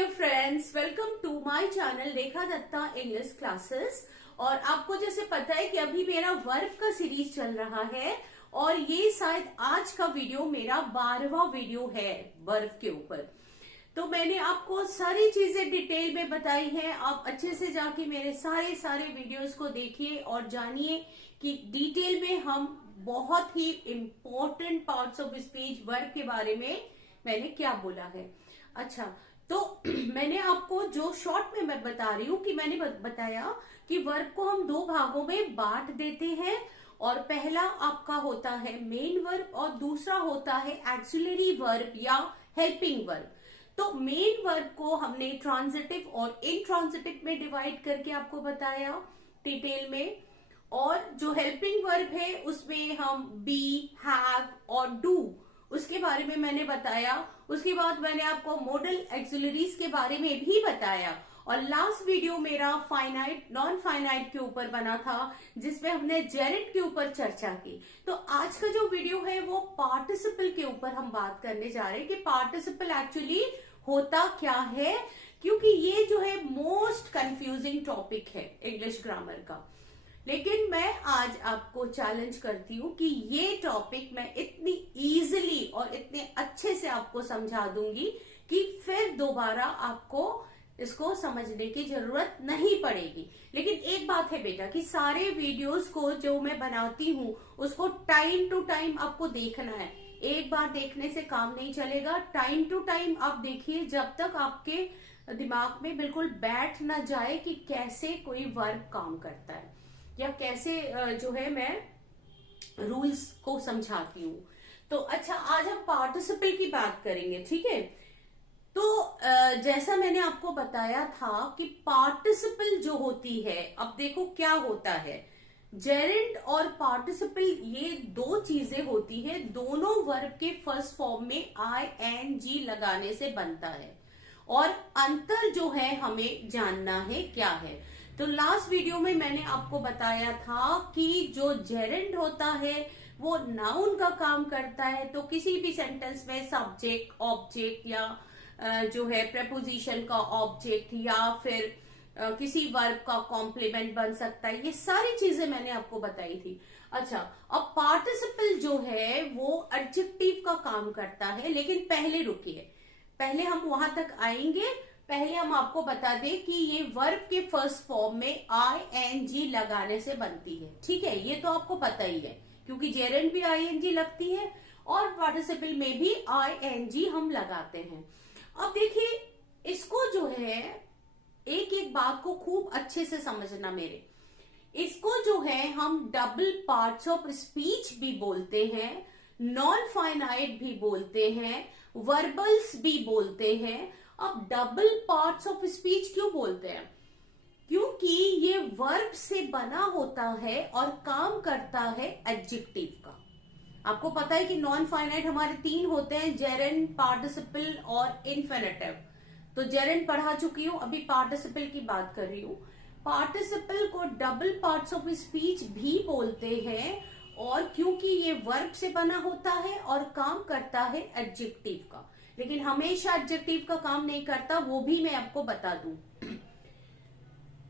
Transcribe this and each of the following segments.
Dear friends, welcome to my channel Rekha Datta English classes. और आपको जैसे पता है कि अभी मेरा वर्ब का सीरीज चल रहा है और ये शायद आज का वीडियो मेरा 12वां वीडियो है वर्ब के ऊपर। तो मैंने आपको सारी चीजें डिटेल में बताई हैं। आप अच्छे से जाके मेरे सारे वीडियोस को देखिए और जानिए कि डिटेल में हम बहुत ही important parts of speech verb के बारे में मैंने क्या बोला है। अच्छा, तो मैंने आपको जो शॉर्ट में मैं बता रही हूँ कि मैंने बताया कि वर्ब को हम दो भागों में बांट देते हैं और पहला आपका होता है मेन वर्ब और दूसरा होता है एक्सिलरी वर्ब या हेल्पिंग वर्ब। तो मेन वर्ब को हमने ट्रांजिटिव और इनट्रांजिटिव में डिवाइड करके आपको बताया डिटेल में, और जो हेल्पिंग वर्ब है उसमें हम बी, हैव और डू उसके बारे में मैंने बताया। उसके बाद मैंने आपको मॉडल एक्सिलरीज के बारे में भी बताया और लास्ट वीडियो मेरा फाइनाइट नॉन फाइनाइट के ऊपर बना था जिसमें हमने जेरेंट के ऊपर चर्चा की। तो आज का जो वीडियो है वो पार्टिसिपल के ऊपर हम बात करने जा रहे हैं कि पार्टिसिपल एक्चुअली होता क्या है, क्योंकि ये जो है मोस्ट कंफ्यूजिंग टॉपिक है इंग्लिश ग्रामर का। लेकिन मैं आज आपको चैलेंज करती हूँ कि ये टॉपिक मैं इतनी इजीली और इतने अच्छे से आपको समझा दूंगी कि फिर दोबारा आपको इसको समझने की जरूरत नहीं पड़ेगी। लेकिन एक बात है बेटा कि सारे वीडियोस को जो मैं बनाती हूँ उसको टाइम टू टाइम आपको देखना है। एक बार देखने से काम नहीं चलेगा, टाइम टू टाइम आप देखिए जब तक आपके दिमाग में बिल्कुल बैठ ना जाए कि कैसे कोई वर्ब काम करता है या कैसे जो है मैं रूल्स को समझाती हूँ। तो अच्छा, आज हम पार्टिसिपल की बात करेंगे, ठीक है। तो जैसा मैंने आपको बताया था कि पार्टिसिपल जो होती है, अब देखो क्या होता है, जेरेंट और पार्टिसिपल ये दो चीजें होती है, दोनों वर्ब के फर्स्ट फॉर्म में ING लगाने से बनता है और अंतर जो है हमें जानना है क्या है। तो लास्ट वीडियो में मैंने आपको बताया था कि जो जेरेंट होता है वो नाउन का काम करता है। तो किसी भी सेंटेंस में सब्जेक्ट, ऑब्जेक्ट या जो है प्रेपोजिशन का ऑब्जेक्ट या फिर किसी वर्ब का कॉम्प्लीमेंट बन सकता है। ये सारी चीजें मैंने आपको बताई थी। अच्छा, अब पार्टिसिपल जो है वो एडजेक्टिव का काम करता है, लेकिन पहले रुकिए, पहले हम वहां तक आएंगे। पहले हम आपको बता दें कि ये वर्ब के फर्स्ट फॉर्म में ING लगाने से बनती है, ठीक है। ये तो आपको पता ही है क्योंकि जेरेंट भी ING लगती है और पार्टिसिपल में भी ING हम लगाते हैं। अब देखिए, इसको जो है एक एक बात को खूब अच्छे से समझना मेरे, इसको जो है हम डबल पार्ट्स ऑफ स्पीच भी बोलते हैं, नॉन फाइनाइट भी बोलते हैं, वर्बल्स भी बोलते हैं। अब डबल पार्ट्स ऑफ स्पीच क्यों बोलते हैं? क्योंकि ये वर्ब से बना होता है और काम करता है एडजेक्टिव का। आपको पता है कि नॉन फाइनाइट हमारे तीन होते हैं, जेरेंट, पार्टिसिपल और इन्फिनेटिव। तो जेरेंट पढ़ा चुकी हूं, अभी पार्टिसिपल की बात कर रही हूं। पार्टिसिपल को डबल पार्ट्स ऑफ स्पीच भी बोलते हैं और क्योंकि ये वर्ब से बना होता है और काम करता है एडजेक्टिव का, लेकिन हमेशा एडजेक्टिव का काम नहीं करता, वो भी मैं आपको बता दूं।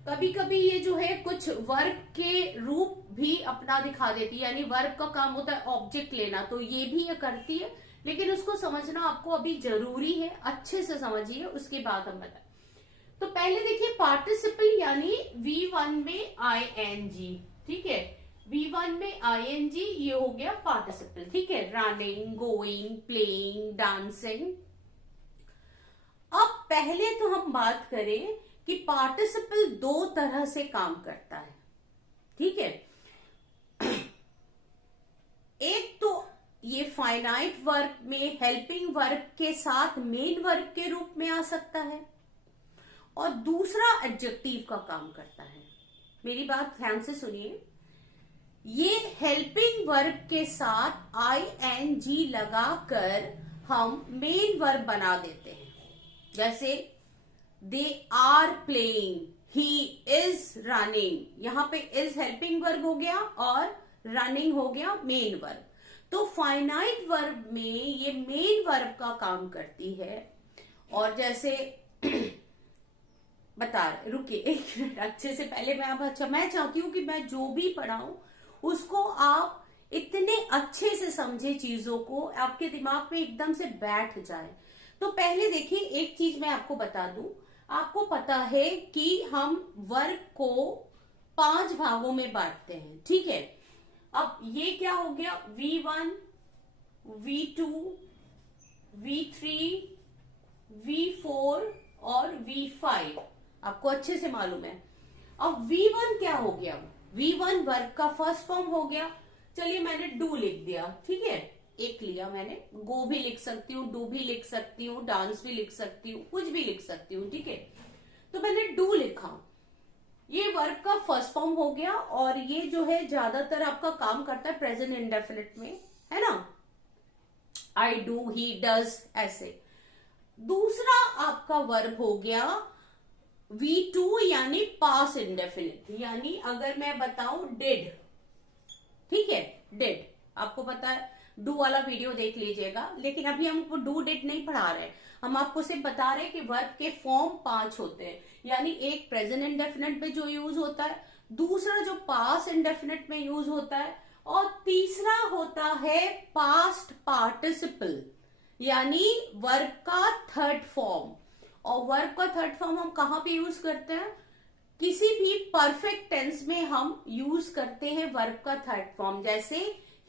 कभी कभी ये जो है कुछ वर्ब के रूप भी अपना दिखा देती है, यानी वर्ब का काम होता है ऑब्जेक्ट लेना, तो ये भी ये करती है, लेकिन उसको समझना आपको अभी जरूरी है। अच्छे से समझिए, उसके बाद हम बताएं। तो पहले देखिए पार्टिसिपल यानी V1 में ING, ठीक है। V1 में ING ये हो गया पार्टिसिपल, ठीक है। Running, going, playing, dancing. अब पहले तो हम बात करें कि पार्टिसिपल दो तरह से काम करता है, ठीक है। एक तो ये फाइनाइट वर्ब में हेल्पिंग वर्ब के साथ मेन वर्ब के रूप में आ सकता है और दूसरा एडजेक्टिव का काम करता है। मेरी बात ध्यान से सुनिए, ये हेल्पिंग वर्ब के साथ ING लगाकर हम मेन वर्ब बना देते हैं। जैसे they are playing, he is running, यहां पे इज हेल्पिंग वर्ब हो गया और रनिंग हो गया मेन वर्ब। तो फाइनाइट वर्ब में ये मेन वर्ब का काम करती है। और जैसे बता रहे, रुकिए एक मिनट अच्छे से, पहले मैं अब अच्छा मैं चाहती हूँ कि मैं जो भी पढ़ाऊं उसको आप इतने अच्छे से समझे, चीजों को आपके दिमाग में एकदम से बैठ जाए। तो पहले देखिए एक चीज मैं आपको बता दूं, आपको पता है कि हम वर्ग को 5 भागों में बांटते हैं, ठीक है। अब ये क्या हो गया, V1, V2, V3, V4 और V5, आपको अच्छे से मालूम है। अब V1 क्या हो गया, V1 वर्ग का फर्स्ट फॉर्म हो गया। चलिए मैंने डू लिख दिया, ठीक है, एक लिया मैंने, गो भी लिख सकती हूँ, डू भी लिख सकती हूँ, डांस भी लिख सकती हूँ, कुछ भी लिख सकती हूँ, ठीक है। तो मैंने डू लिखा, ये वर्ब का फर्स्ट फॉर्म हो गया, और ये जो है ज्यादातर आपका काम करता है प्रेजेंट इंडेफिनिट में, है ना, आई डू, ही डज, ऐसे। दूसरा आपका वर्ब हो गया V2 यानी पास इंडेफिनिट, यानी अगर मैं बताऊं डिड, ठीक है, डिड, आपको पता है, डू वाला वीडियो देख लीजिएगा, लेकिन अभी हमको डू डिड नहीं पढ़ा रहे हैं, हम आपको सिर्फ बता रहे हैं कि वर्ब के फॉर्म 5 होते हैं, यानी एक प्रेजेंट इंडेफिनिट में जो यूज होता है, दूसरा जो पास्ट इंडेफिनिट में यूज होता है, और तीसरा होता है पास्ट पार्टिसिपल, यानी वर्ब का थर्ड फॉर्म। और वर्ब का थर्ड फॉर्म हम कहां पे यूज करते हैं, किसी भी परफेक्ट टेंस में हम यूज करते हैं वर्ब का थर्ड फॉर्म, जैसे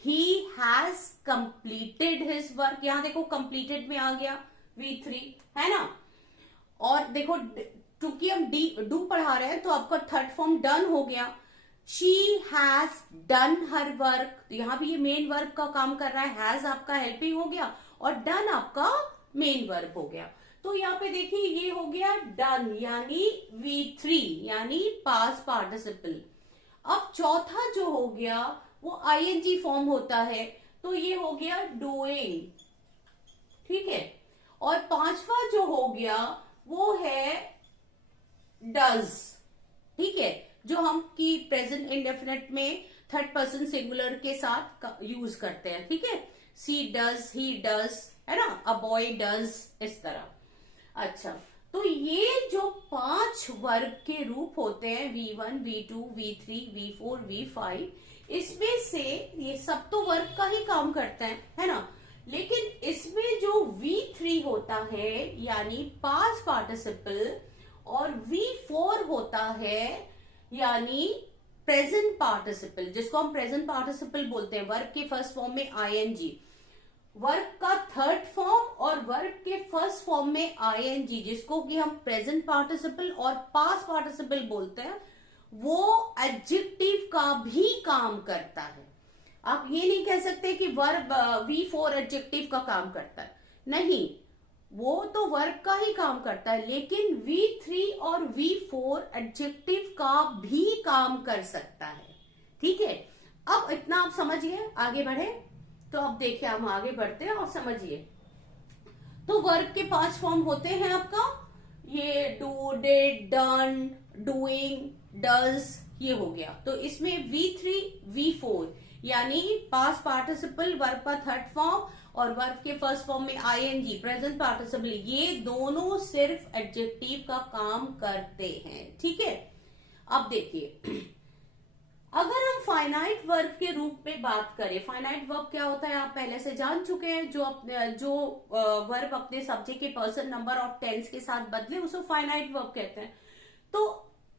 he has completed his work, यहां देखो कंप्लीटेड में आ गया V3, है ना। और देखो चूंकि हम डू पढ़ा रहे हैं तो आपका थर्ड फॉर्म डन हो गया, she has done her work, यहां भी ये मेन वर्ब का काम कर रहा है, हैज आपका हेल्पिंग हो गया और डन आपका मेन वर्ब हो गया। तो यहाँ पे देखिए ये हो गया डन, यानी V3 यानी पास्ट पार्टिसिपल। अब चौथा जो हो गया वो ING फॉर्म होता है, तो ये हो गया डूइंग, ठीक है। और पांचवा जो हो गया वो है डज, ठीक है, जो हम की प्रेजेंट इंडेफिनिट में थर्ड पर्सन सिंगुलर के साथ यूज करते हैं, ठीक है, सी डज, ही डज, है ना, अ बॉय डज, इस तरह। अच्छा, तो ये जो 5 वर्ब के रूप होते हैं V1, V2, V3, V4, V5, इसमें से ये सब तो वर्ब का ही काम करते हैं, है ना, लेकिन इसमें जो V3 होता है यानी पास्ट पार्टिसिपल, और V4 होता है यानी प्रेजेंट पार्टिसिपल, जिसको हम प्रेजेंट पार्टिसिपल बोलते हैं, वर्ब के फर्स्ट फॉर्म में ING, वर्ब का थर्ड फॉर्म और वर्ब के फर्स्ट फॉर्म में ING, जिसको कि हम प्रेजेंट पार्टिसिपल और पास्ट पार्टिसिपल बोलते हैं, वो एडजेक्टिव का भी काम करता है। आप ये नहीं कह सकते कि वर्ब V4 एडजेक्टिव का काम करता है, नहीं, वो तो वर्ब का ही काम करता है, लेकिन V3 और V4 एडजेक्टिव का भी काम कर सकता है, ठीक है। अब इतना आप समझिए, आगे बढ़े। तो अब देखिए हम आगे बढ़ते हैं और समझिए। तो वर्ब के 5 फॉर्म होते हैं आपका, ये do, did, done, doing, does, ये हो गया। तो इसमें V3, V4 यानी पास्ट पार्टिसिपल, वर्ब का थर्ड फॉर्म, और वर्ब के फर्स्ट फॉर्म में ING, प्रेजेंट पार्टिसिपल, ये दोनों सिर्फ एडजेक्टिव का काम करते हैं, ठीक है। अब देखिए अगर हम फाइनाइट वर्ब के रूप में बात करें, फाइनाइट वर्ब क्या होता है आप पहले से जान चुके हैं, जो वर्ब अपने सब्जेक्ट के पर्सन, नंबर और टेंस के साथ बदले उसको फाइनाइट वर्ब कहते हैं। तो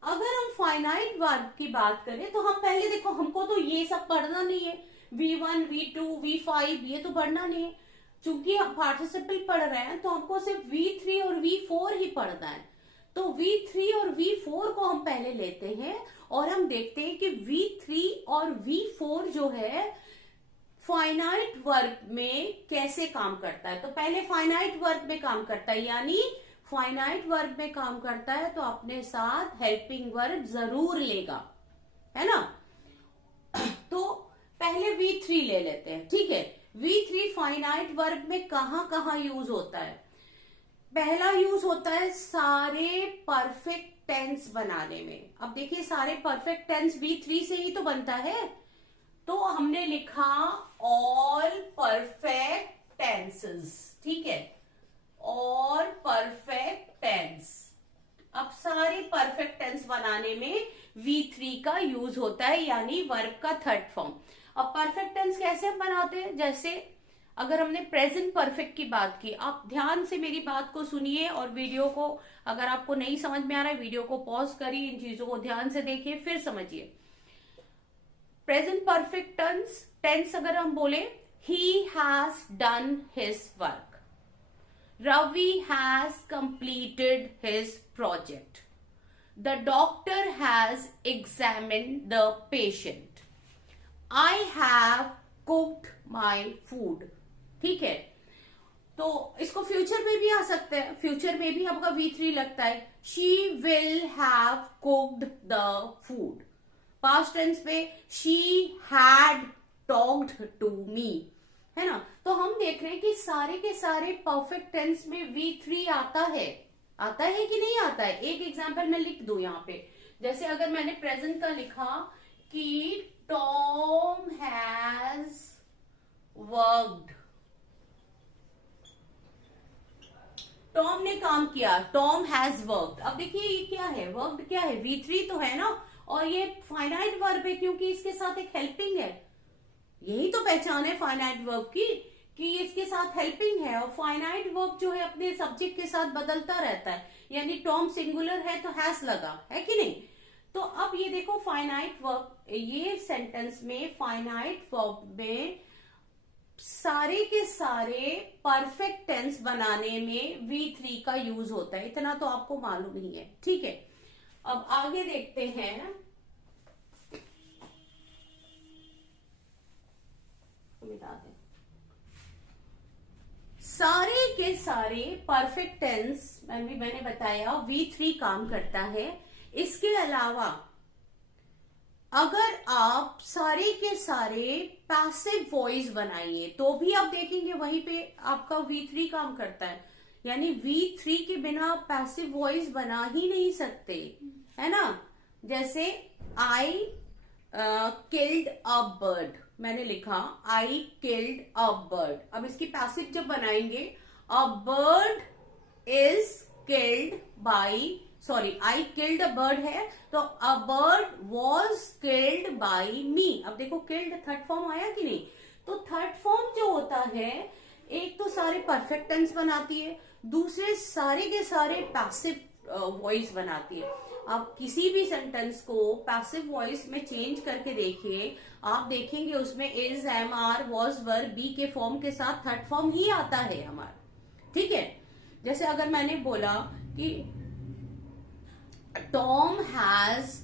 अगर हम फाइनाइट वर्ब की बात करें तो हम पहले देखो, हमको तो ये सब पढ़ना नहीं है, V1, V2, V5 ये तो पढ़ना नहीं है, चूंकि हम पार्टिसिपल पढ़ रहे हैं तो हमको सिर्फ V3 और V4 ही पढ़ना है। तो V3 और V4 को हम पहले लेते हैं और हम देखते हैं कि V3 और V4 जो है फाइनाइट वर्ब में कैसे काम करता है। तो पहले फाइनाइट वर्ब में काम करता है, यानी फाइनाइट वर्ब में काम करता है तो अपने साथ हेल्पिंग वर्ब जरूर लेगा, है ना। तो पहले V3 ले लेते हैं, ठीक है। V3 फाइनाइट वर्ब में कहां कहां यूज होता है, पहला यूज होता है सारे परफेक्ट टेंस बनाने में। अब देखिए सारे परफेक्ट टेंस V3 से ही तो बनता है, तो हमने लिखा ऑल परफेक्ट टेंसेस, ठीक है, और परफेक्ट टेंस। अब सारे बनाने में V3 का यूज होता है, यानी वर्ब का थर्ड फॉर्म। अब परफेक्ट टेंस कैसे हम बनाते हैं, जैसे अगर हमने प्रेजेंट परफेक्ट की बात की, आप ध्यान से मेरी बात को सुनिए और वीडियो को, अगर आपको नहीं समझ में आ रहा है वीडियो को पॉज करिए, इन चीजों को ध्यान से देखिए फिर समझिए। प्रेजेंट परफेक्ट टेंस अगर हम बोले, he has done his work, Ravi has completed his project. The doctor has examined the patient. I have cooked my food. ठीक है, तो इसको फ्यूचर में भी आ सकते हैं, फ्यूचर में भी आपका V3 लगता है, she will have cooked the food. Past tense पे she had talked to me, है ना। तो हम देख रहे हैं कि सारे के सारे परफेक्ट टेंस में V3 आता है कि नहीं आता है। एक एग्जांपल मैं लिख दूं यहाँ पे, जैसे अगर मैंने प्रेजेंट का लिखा कि टॉम हैज वर्कड, टॉम ने काम किया, टॉम हैज वर्कड। अब देखिए ये क्या है, वर्कड क्या है, V3 तो है ना, और ये फाइनाइट वर्ब है क्योंकि इसके साथ एक हेल्पिंग है। यही तो पहचान है फाइनाइट वर्ब की, कि इसके साथ हेल्पिंग है, और फाइनाइट वर्ब जो है अपने सब्जेक्ट के साथ बदलता रहता है, यानी टॉम सिंगुलर है तो हैज लगा, है कि नहीं। तो अब ये देखो फाइनाइट वर्ब, ये सेंटेंस में फाइनाइट वर्ब में सारे के सारे परफेक्ट टेंस बनाने में V3 का यूज होता है, इतना तो आपको मालूम ही है, ठीक है। अब आगे देखते हैं, मिटा दें। सारे के सारे परफेक्ट टेंस मैंने बताया V3 काम करता है। इसके अलावा अगर आप सारे के सारे पैसिव वॉइस बनाइए तो भी आप देखेंगे वहीं पे आपका V3 काम करता है, यानी V3 के बिना पैसिव वॉइस बना ही नहीं सकते, है ना। जैसे आई किल्ड अ बर्ड, मैंने लिखा आई किल्ड अ बर्ड। अब इसकी पैसिव जब बनाएंगे, a bird is killed by, sorry I killed a bird है तो a bird was killed by me. अब देखो किल्ड थर्ड फॉर्म आया कि नहीं। तो थर्ड फॉर्म जो होता है, एक तो सारे परफेक्ट टेंस बनाती है, दूसरे सारे के सारे पैसिव वॉइस बनाती है। आप किसी भी सेंटेंस को पैसिव वॉइस में चेंज करके देखिए, आप देखेंगे उसमें is, am, are, was, were, be के फॉर्म के साथ थर्ड फॉर्म ही आता है हमारा, ठीक है। जैसे अगर मैंने बोला कि Tom has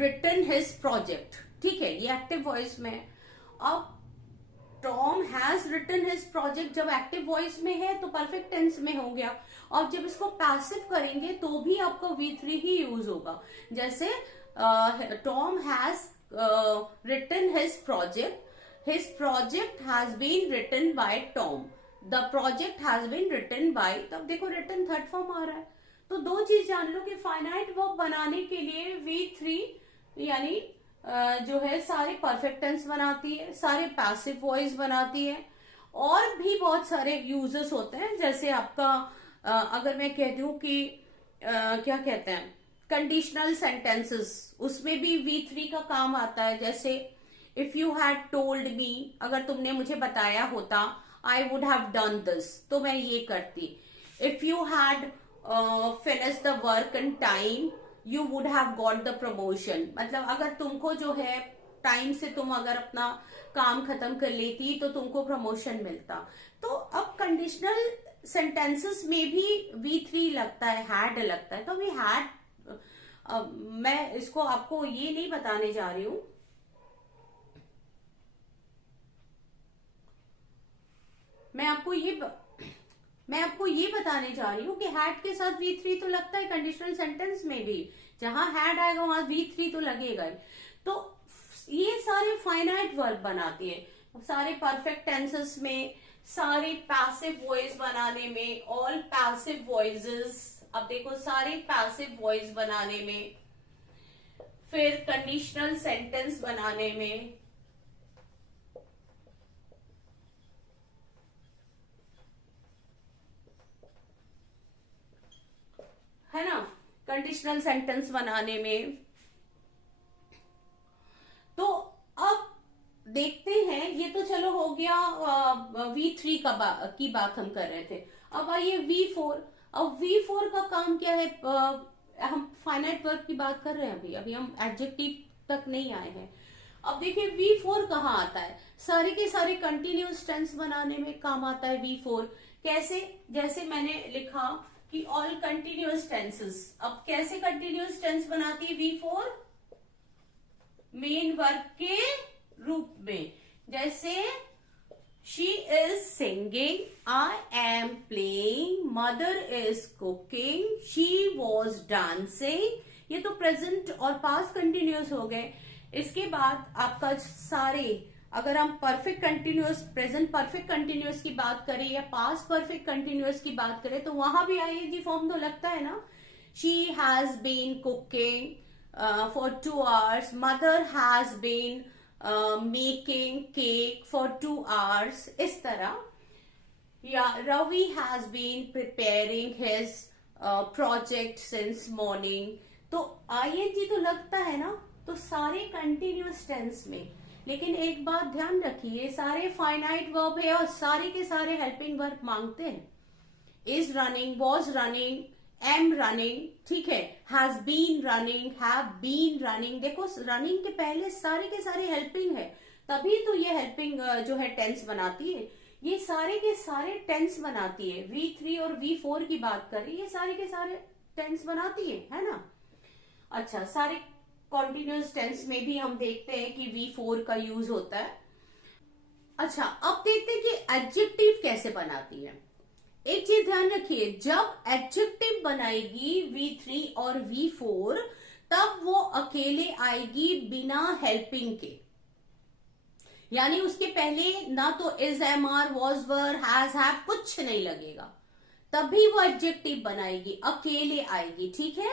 written his project, ठीक है, ये एक्टिव वॉइस में। अब Tom has written his project जब एक्टिव वॉइस में है तो परफेक्ट टेंस में हो गया, और जब इसको पैसिव करेंगे तो भी आपको V3 ही यूज होगा। जैसे Tom has written his project has been written by Tom, the project has been written by, तब देखो रिटन थर्ड फॉर्म आ रहा है। तो दो चीज जान लो कि फाइनाइट वर्ब बनाने के लिए V3 यानी जो है सारे परफेक्ट टेंस बनाती है, सारे पैसिव वॉइस बनाती है, और भी बहुत सारे यूजेस होते हैं। जैसे आपका अगर मैं कहती हूँ कि क्या कहते हैं कंडीशनल सेंटेंसेस, उसमें भी V3 का काम आता है। जैसे if you had told me, अगर तुमने मुझे बताया होता, I would have done this, तो मैं ये करती। If you had finish the work in time, you would have got the promotion. मतलब अगर तुमको जो है टाइम से तुम अगर अपना काम खत्म कर लेती तो तुमको प्रमोशन मिलता। तो अब कंडीशनल सेंटेंसेस में भी V3 लगता है, हैड लगता है। तो अभी हैड, मैं इसको आपको ये नहीं बताने जा रही हूं, मैं आपको ये बताने जा रही हूँ कि हैड के साथ V3 तो लगता है कंडीशनल सेंटेंस में भी, जहां हैड आएगा वहां V3 तो लगेगा। तो ये सारे फाइनाइट वर्ब बनाती है, सारे परफेक्ट टेंसेस में, सारे पैसिव वॉइस बनाने में, ऑल पैसिव वॉइसेस। अब देखो सारे पैसिव वॉइस बनाने में, फिर कंडीशनल सेंटेंस बनाने में, है ना, कंडीशनल सेंटेंस बनाने में। तो अब देखते हैं, ये तो चलो हो गया V3 की बात हम कर रहे थे। अब आइए V4। अब V4 का काम क्या है? हम फाइनाइट वर्ब की बात कर रहे हैं, अभी हम एडजेक्टिव तक नहीं आए हैं। अब देखिए V4 कहाँ आता है? सारे के सारे कंटिन्यूअस टेंस बनाने में काम आता है V4। कैसे? जैसे मैंने लिखा कि ऑल कंटिन्यूअस टेंसेस। अब कैसे कंटिन्यूअस टेंस बनाती है V4? मेन वर्ब के रूप में। जैसे she is singing, I am playing, mother is cooking, she was dancing. ये तो प्रेजेंट और पास्ट कंटिन्यूअस हो गए। इसके बाद आपका सारे, अगर हम perfect continuous, present perfect continuous की बात करें या पास्ट परफेक्ट कंटिन्यूअस की बात करें, तो वहां भी आईएनजी फॉर्म तो लगता है ना। She has been cooking for 2 hours, mother has been making cake for 2 hours, इस तरह। या Ravi has been preparing his project since morning। तो ing तो लगता है ना, तो सारे कंटिन्यूअस टेंस में। लेकिन एक बात ध्यान रखिए, सारे फाइनाइट वर्ब है और सारे के सारे हेल्पिंग वर्ब मांगते हैं। Is running, was running, am running, ठीक है, has been running, have been running. देखो रनिंग के पहले सारे के सारे हेल्पिंग है, तभी तो ये हेल्पिंग जो है टेंस बनाती है। ये सारे के सारे टेंस बनाती है। V3 और V4 की बात करें, ये सारे के सारे टेंस बनाती है ना। अच्छा, सारे कॉन्टिन्यूअस टेंस में भी हम देखते हैं कि V4 का यूज होता है। अच्छा, अब देखते हैं कि एडजेक्टिव कैसे बनाती है। एक चीज ध्यान रखिए, जब एडजेक्टिव बनाएगी V3 और V4, तब वो अकेले आएगी बिना हेल्पिंग के। यानी उसके पहले ना तो is, am, are, was, were, has, have कुछ नहीं लगेगा, तभी वो एडजेक्टिव बनाएगी, अकेले आएगी। ठीक है,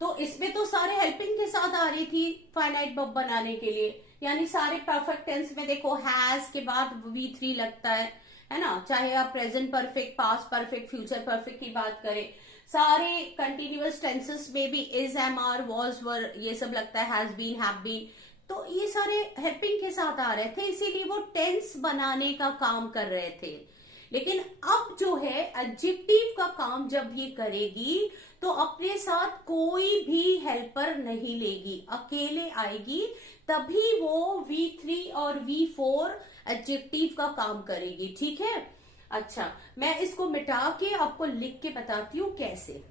तो इसमें तो सारे हेल्पिंग के साथ आ रही थी फाइनाइट वर्ब बनाने के लिए। यानी सारे परफेक्ट टेंस में देखो हैज के बाद V3 लगता है ना। चाहे आप present perfect, past perfect, future perfect की बात करें, सारे कंटिन्यूअस टेंसेस में भी इज, एम, आर, वॉज, वर, ये सब लगता है, हैज बीन, हैव बीन। तो ये सारे हेल्पिंग के साथ आ रहे थे, इसीलिए वो टेंस बनाने का काम कर रहे थे। लेकिन अब जो है एडजेक्टिव का काम जब ये करेगी, तो अपने साथ कोई भी हेल्पर नहीं लेगी, अकेले आएगी, तभी वो V3 और V4 एडजेक्टिव का काम करेगी। ठीक है। अच्छा, मैं इसको मिटा के आपको लिख के बताती हूँ कैसे।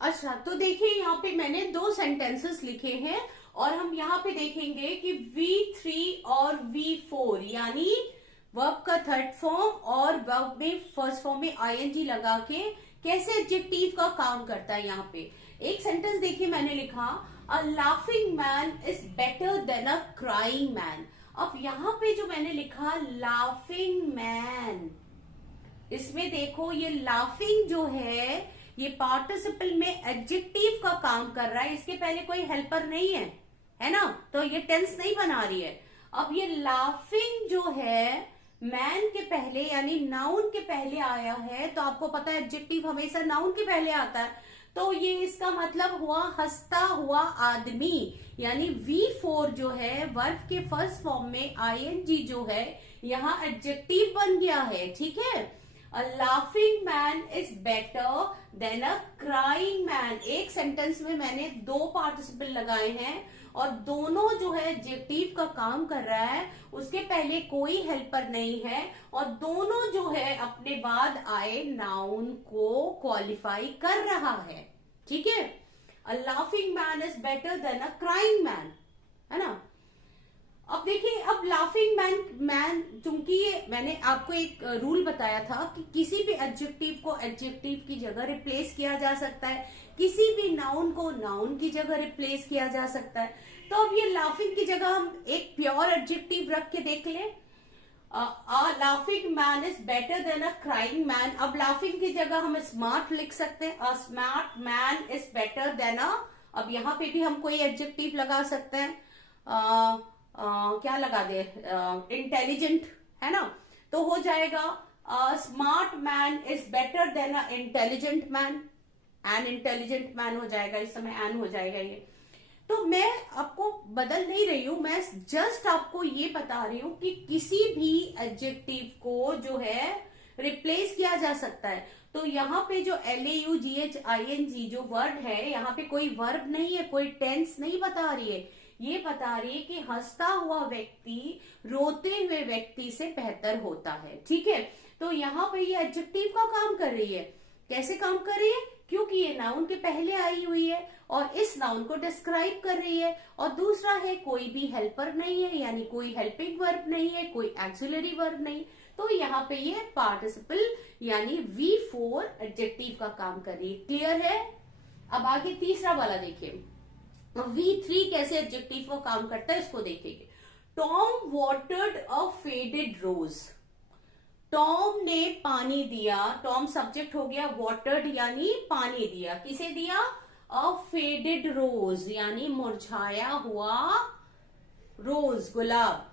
अच्छा, तो देखिए यहाँ पे मैंने 2 सेंटेंसेस लिखे हैं और हम यहाँ पे देखेंगे कि V3 और V4 यानी वर्ब का थर्ड फॉर्म और वर्ब में फर्स्ट फॉर्म में ING लगा के कैसे एडजेक्टिव का काम करता है। यहाँ पे एक सेंटेंस देखिए, मैंने लिखा a laughing man is better than a crying man. अब यहाँ पे जो मैंने लिखा लाफिंग मैन, इसमें देखो ये लाफिंग जो है ये पार्टिसिपल में एडजेक्टिव का काम कर रहा है, इसके पहले कोई हेल्पर नहीं है ना, तो ये टेंस नहीं बना रही है। अब ये लाफिंग जो है मैन के पहले यानी नाउन के पहले आया है, तो आपको पता है एडजेक्टिव हमेशा नाउन के पहले आता है, तो ये इसका मतलब हुआ हंसता हुआ आदमी। यानी V4 जो है वर्ब के फर्स्ट फॉर्म में ING जो है यहाँ एडजेक्टिव बन गया है। ठीक है, a laughing man is better than a crying man. एक सेंटेंस में मैंने 2 पार्टिसिपल लगाए हैं और दोनों जो है एडजेक्टिव का काम कर रहा है, उसके पहले कोई हेल्पर नहीं है और दोनों जो है अपने बाद आए नाउन को क्वालिफाई कर रहा है। ठीक है, a laughing man is better than a crying man, है ना। अब देखिए, अब लाफिंग मैन चूंकि मैंने आपको एक रूल बताया था कि किसी भी एडजेक्टिव को एडजेक्टिव की जगह रिप्लेस किया जा सकता है, किसी भी नाउन को नाउन की जगह रिप्लेस किया जा सकता है। तो अब ये लाफिंग की जगह हम एक प्योर एडजेक्टिव रख के देख लें, laughing man is better than a crying man. अब लाफिंग की जगह हम स्मार्ट लिख सकते हैं, a smart man is better than a, अब यहाँ पे भी हम कोई एडजेक्टिव लगा सकते हैं, क्या लगा दे, इंटेलिजेंट, है ना, तो हो जाएगा smart man is better than a intelligent man. An intelligent man हो जाएगा, इस समय एन हो जाएगा ये। तो मैं आपको बदल नहीं रही हूं, मैं जस्ट आपको ये बता रही हूं कि किसी भी एडजेक्टिव को जो है रिप्लेस किया जा सकता है। तो यहाँ पे जो LAUGHING जो वर्ड है, यहाँ पे कोई वर्ब नहीं है, कोई टेंस नहीं बता रही है, ये बता रही है कि हंसता हुआ व्यक्ति रोते हुए व्यक्ति से बेहतर होता है। ठीक है, तो यहाँ पे ये एडजेक्टिव का काम कर रही है। कैसे काम कर रही है? क्योंकि ये नाउन के पहले आई हुई है और इस नाउन को डिस्क्राइब कर रही है। और दूसरा है कोई भी हेल्पर नहीं है, यानी कोई हेल्पिंग वर्ब नहीं है, कोई एक्सिलरी वर्ब नहीं। तो यहाँ पे ये पार्टिसिपल यानी V4 एडजेक्टिव का काम कर रही है। क्लियर है? अब आगे तीसरा वाला देखिए, V3 कैसे एडजेक्टिव का काम करता है इसको देखेंगे। टॉम वाटर्ड अ फेडेड रोज। टॉम ने पानी दिया, टॉम सब्जेक्ट हो गया, वाटर्ड यानी पानी दिया, किसे दिया? अ फेडेड रोज यानी मुरझाया हुआ रोज, गुलाब।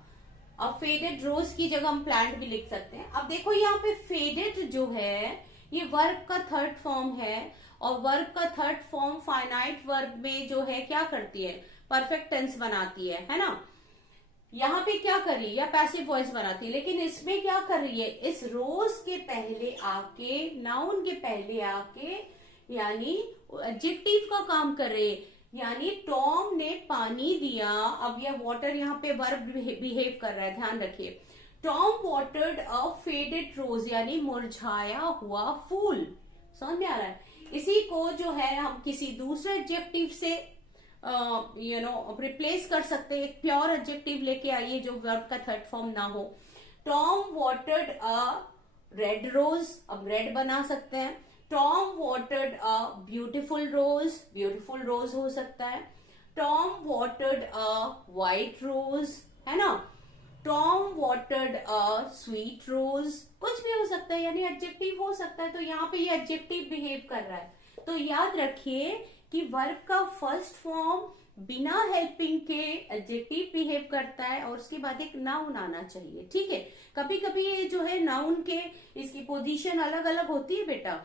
अब फेडेड रोज की जगह हम प्लांट भी लिख सकते हैं। अब देखो यहाँ पे फेडेड जो है ये वर्ब का थर्ड फॉर्म है और वर्ब का थर्ड फॉर्म फाइनाइट वर्ब में जो है क्या करती है? परफेक्ट टेंस बनाती है ना। यहाँ पे क्या कर रही है? या पैसिव वॉइस बनाती है, लेकिन इसमें क्या कर रही है? इस रोज के पहले आके, नाउन के पहले आके यानी एडजेक्टिव का काम कर रही है। यानी टॉम ने पानी दिया, अब यह वाटर यहाँ पे वर्ब बिहेव कर रहा है, ध्यान रखिए। टॉम वाटर्ड अ फेडेड रोज यानी मुरझाया हुआ फूल। समझ में आ रहा है? इसी को जो है हम किसी दूसरे एडजेक्टिव से रिप्लेस कर सकते हैं। एक प्योर एडजेक्टिव लेके आइए जो वर्ब का थर्ड फॉर्म ना हो। Tom watered a red rose, अब रेड बना सकते हैं। Tom watered a beautiful rose, beautiful rose हो सकता है। Tom watered a white rose, है ना। Tom watered a sweet rose, कुछ भी हो सकता है, यानी एडजेक्टिव हो सकता है। तो यहाँ पे ये एडजेक्टिव बिहेव कर रहा है। तो याद रखिए कि वर्ब का फर्स्ट फॉर्म बिना हेल्पिंग के एडजेक्टिव बिहेव करता है और उसके बाद एक नाउन आना चाहिए। ठीक है, कभी कभी ये जो है नाउन के इसकी पोजीशन अलग अलग होती है बेटा।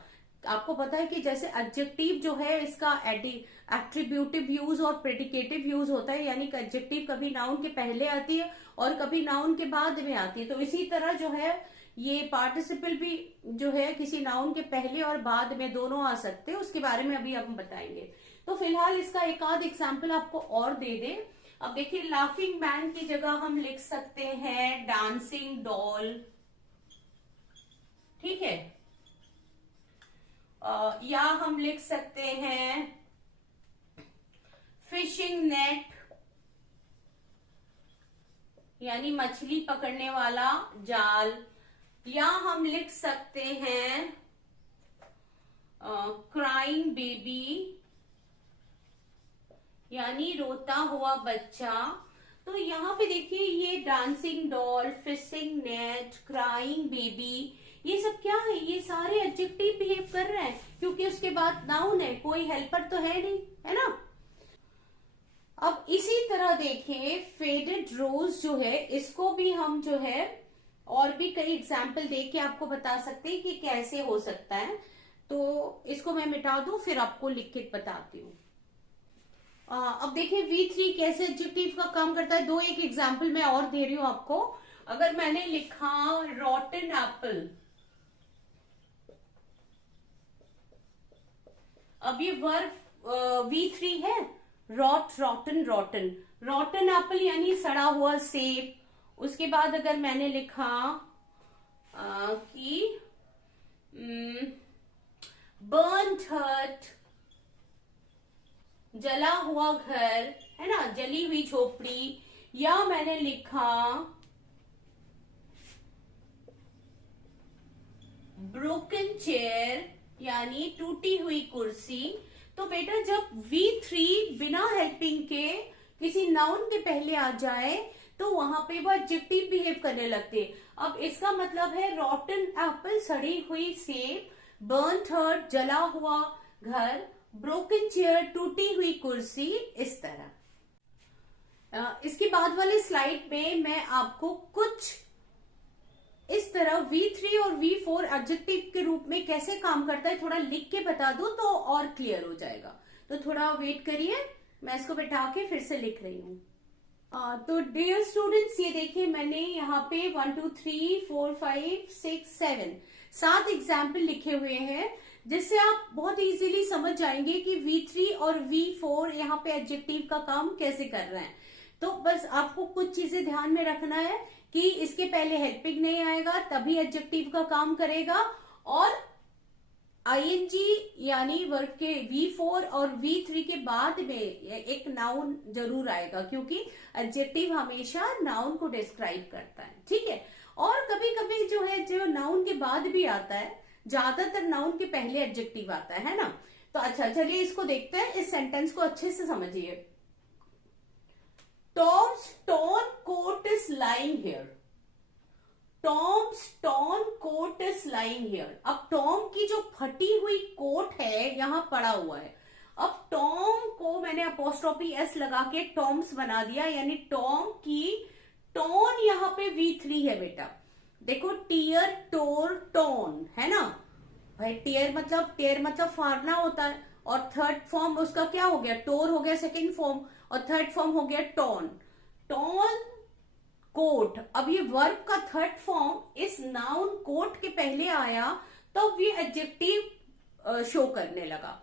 आपको पता है कि जैसे एडजेक्टिव जो है इसका एट्रीब्यूटिव यूज और प्रेडिकेटिव यूज होता है, यानी कि एडजेक्टिव कभी नाउन के पहले आती है और कभी नाउन के बाद में आती है। तो इसी तरह जो है ये पार्टिसिपल भी जो है किसी नाउन के पहले और बाद में दोनों आ सकते हैं, उसके बारे में अभी हम बताएंगे। तो फिलहाल इसका एक आध एग्जाम्पल आपको और दे दे। अब देखिए, लाफिंग मैन की जगह हम लिख सकते हैं डांसिंग डॉल। ठीक है, या हम लिख सकते हैं फिशिंग नेट यानी मछली पकड़ने वाला जाल। या हम लिख सकते हैं क्राइंग बेबी यानी रोता हुआ बच्चा। तो यहाँ पे देखिए ये dancing doll, fishing net, crying baby, ये सब क्या है? ये सारे एडजेक्टिव बिहेव कर रहे हैं क्योंकि उसके बाद नाउन है, कोई हेल्पर तो है नहीं, है ना। अब इसी तरह देखिए फेडेड रोज जो है इसको भी हम जो है और भी कई एग्जाम्पल देख के आपको बता सकते हैं कि कैसे हो सकता है। तो इसको मैं मिटा दूं फिर आपको लिख के बताती हूँ। अब देखिए V3 कैसे एडजेक्टिव का काम करता है। दो एक एग्जाम्पल मैं और दे रही हूं आपको। अगर मैंने लिखा रॉटन एप्पल, अब ये वर्ब V3 है, रॉटन रॉटन रॉटन एप्पल यानी सड़ा हुआ सेब। उसके बाद अगर मैंने लिखा कि बर्न्ड हट, जला हुआ घर, है ना, जली हुई झोपड़ी। या मैंने लिखा ब्रोकन चेयर यानी टूटी हुई कुर्सी। तो बेटा जब V3 बिना हेल्पिंग के किसी नाउन के पहले आ जाए तो वहां पे वो एडजेक्टिव बिहेव करने लगते। अब इसका मतलब है रॉटन एप्पल सड़ी हुई सेब, बर्न्ड हर्ट जला हुआ घर, ब्रोकन चेयर टूटी हुई कुर्सी, इस तरह। इसके बाद वाले स्लाइड में मैं आपको कुछ इस तरह V3 और V4 एडजेक्टिव के रूप में कैसे काम करता है थोड़ा लिख के बता दो तो और क्लियर हो जाएगा। तो थोड़ा वेट करिए, मैं इसको बैठा के फिर से लिख रही हूँ। तो डियर स्टूडेंट्स, ये देखिए मैंने यहाँ पे 1 2 3 4 5 6 7 7 एग्जाम्पल लिखे हुए हैं, जिससे आप बहुत इजीली समझ जाएंगे कि V3 और V4 यहाँ पे एडजेक्टिव का काम कैसे कर रहे हैं। तो बस आपको कुछ चीजें ध्यान में रखना है कि इसके पहले हेल्पिंग नहीं आएगा तभी एडजेक्टिव का काम करेगा, और आईएनजी यानी वर्ब के V4 और V3 के बाद में एक नाउन जरूर आएगा, क्योंकि एडजेक्टिव हमेशा नाउन को डिस्क्राइब करता है, ठीक है। और कभी कभी जो है जो नाउन के बाद भी आता है, ज्यादातर नाउन के पहले एडजेक्टिव आता है ना। तो अच्छा चलिए इसको देखते हैं, इस सेंटेंस को अच्छे से समझिए। Tom's torn coat is lying here. Tom's torn coat is lying here. अब टॉम की जो फटी हुई कोट है यहां पड़ा हुआ है। अब टॉम को मैंने अपोस्ट्रोफी एस लगा के टॉम्स बना दिया, यानी टॉम की टोन यहाँ पे V3 है बेटा। देखो टीयर टोर टोन है ना भाई, टेयर मतलब फाड़ना होता है, और थर्ड फॉर्म उसका क्या हो गया, टोर हो गया सेकंड फॉर्म, और थर्ड फॉर्म हो गया टोन। टोन कोट, अब ये वर्ब का थर्ड फॉर्म इस नाउन कोट के पहले आया तो ये एडजेक्टिव शो करने लगा।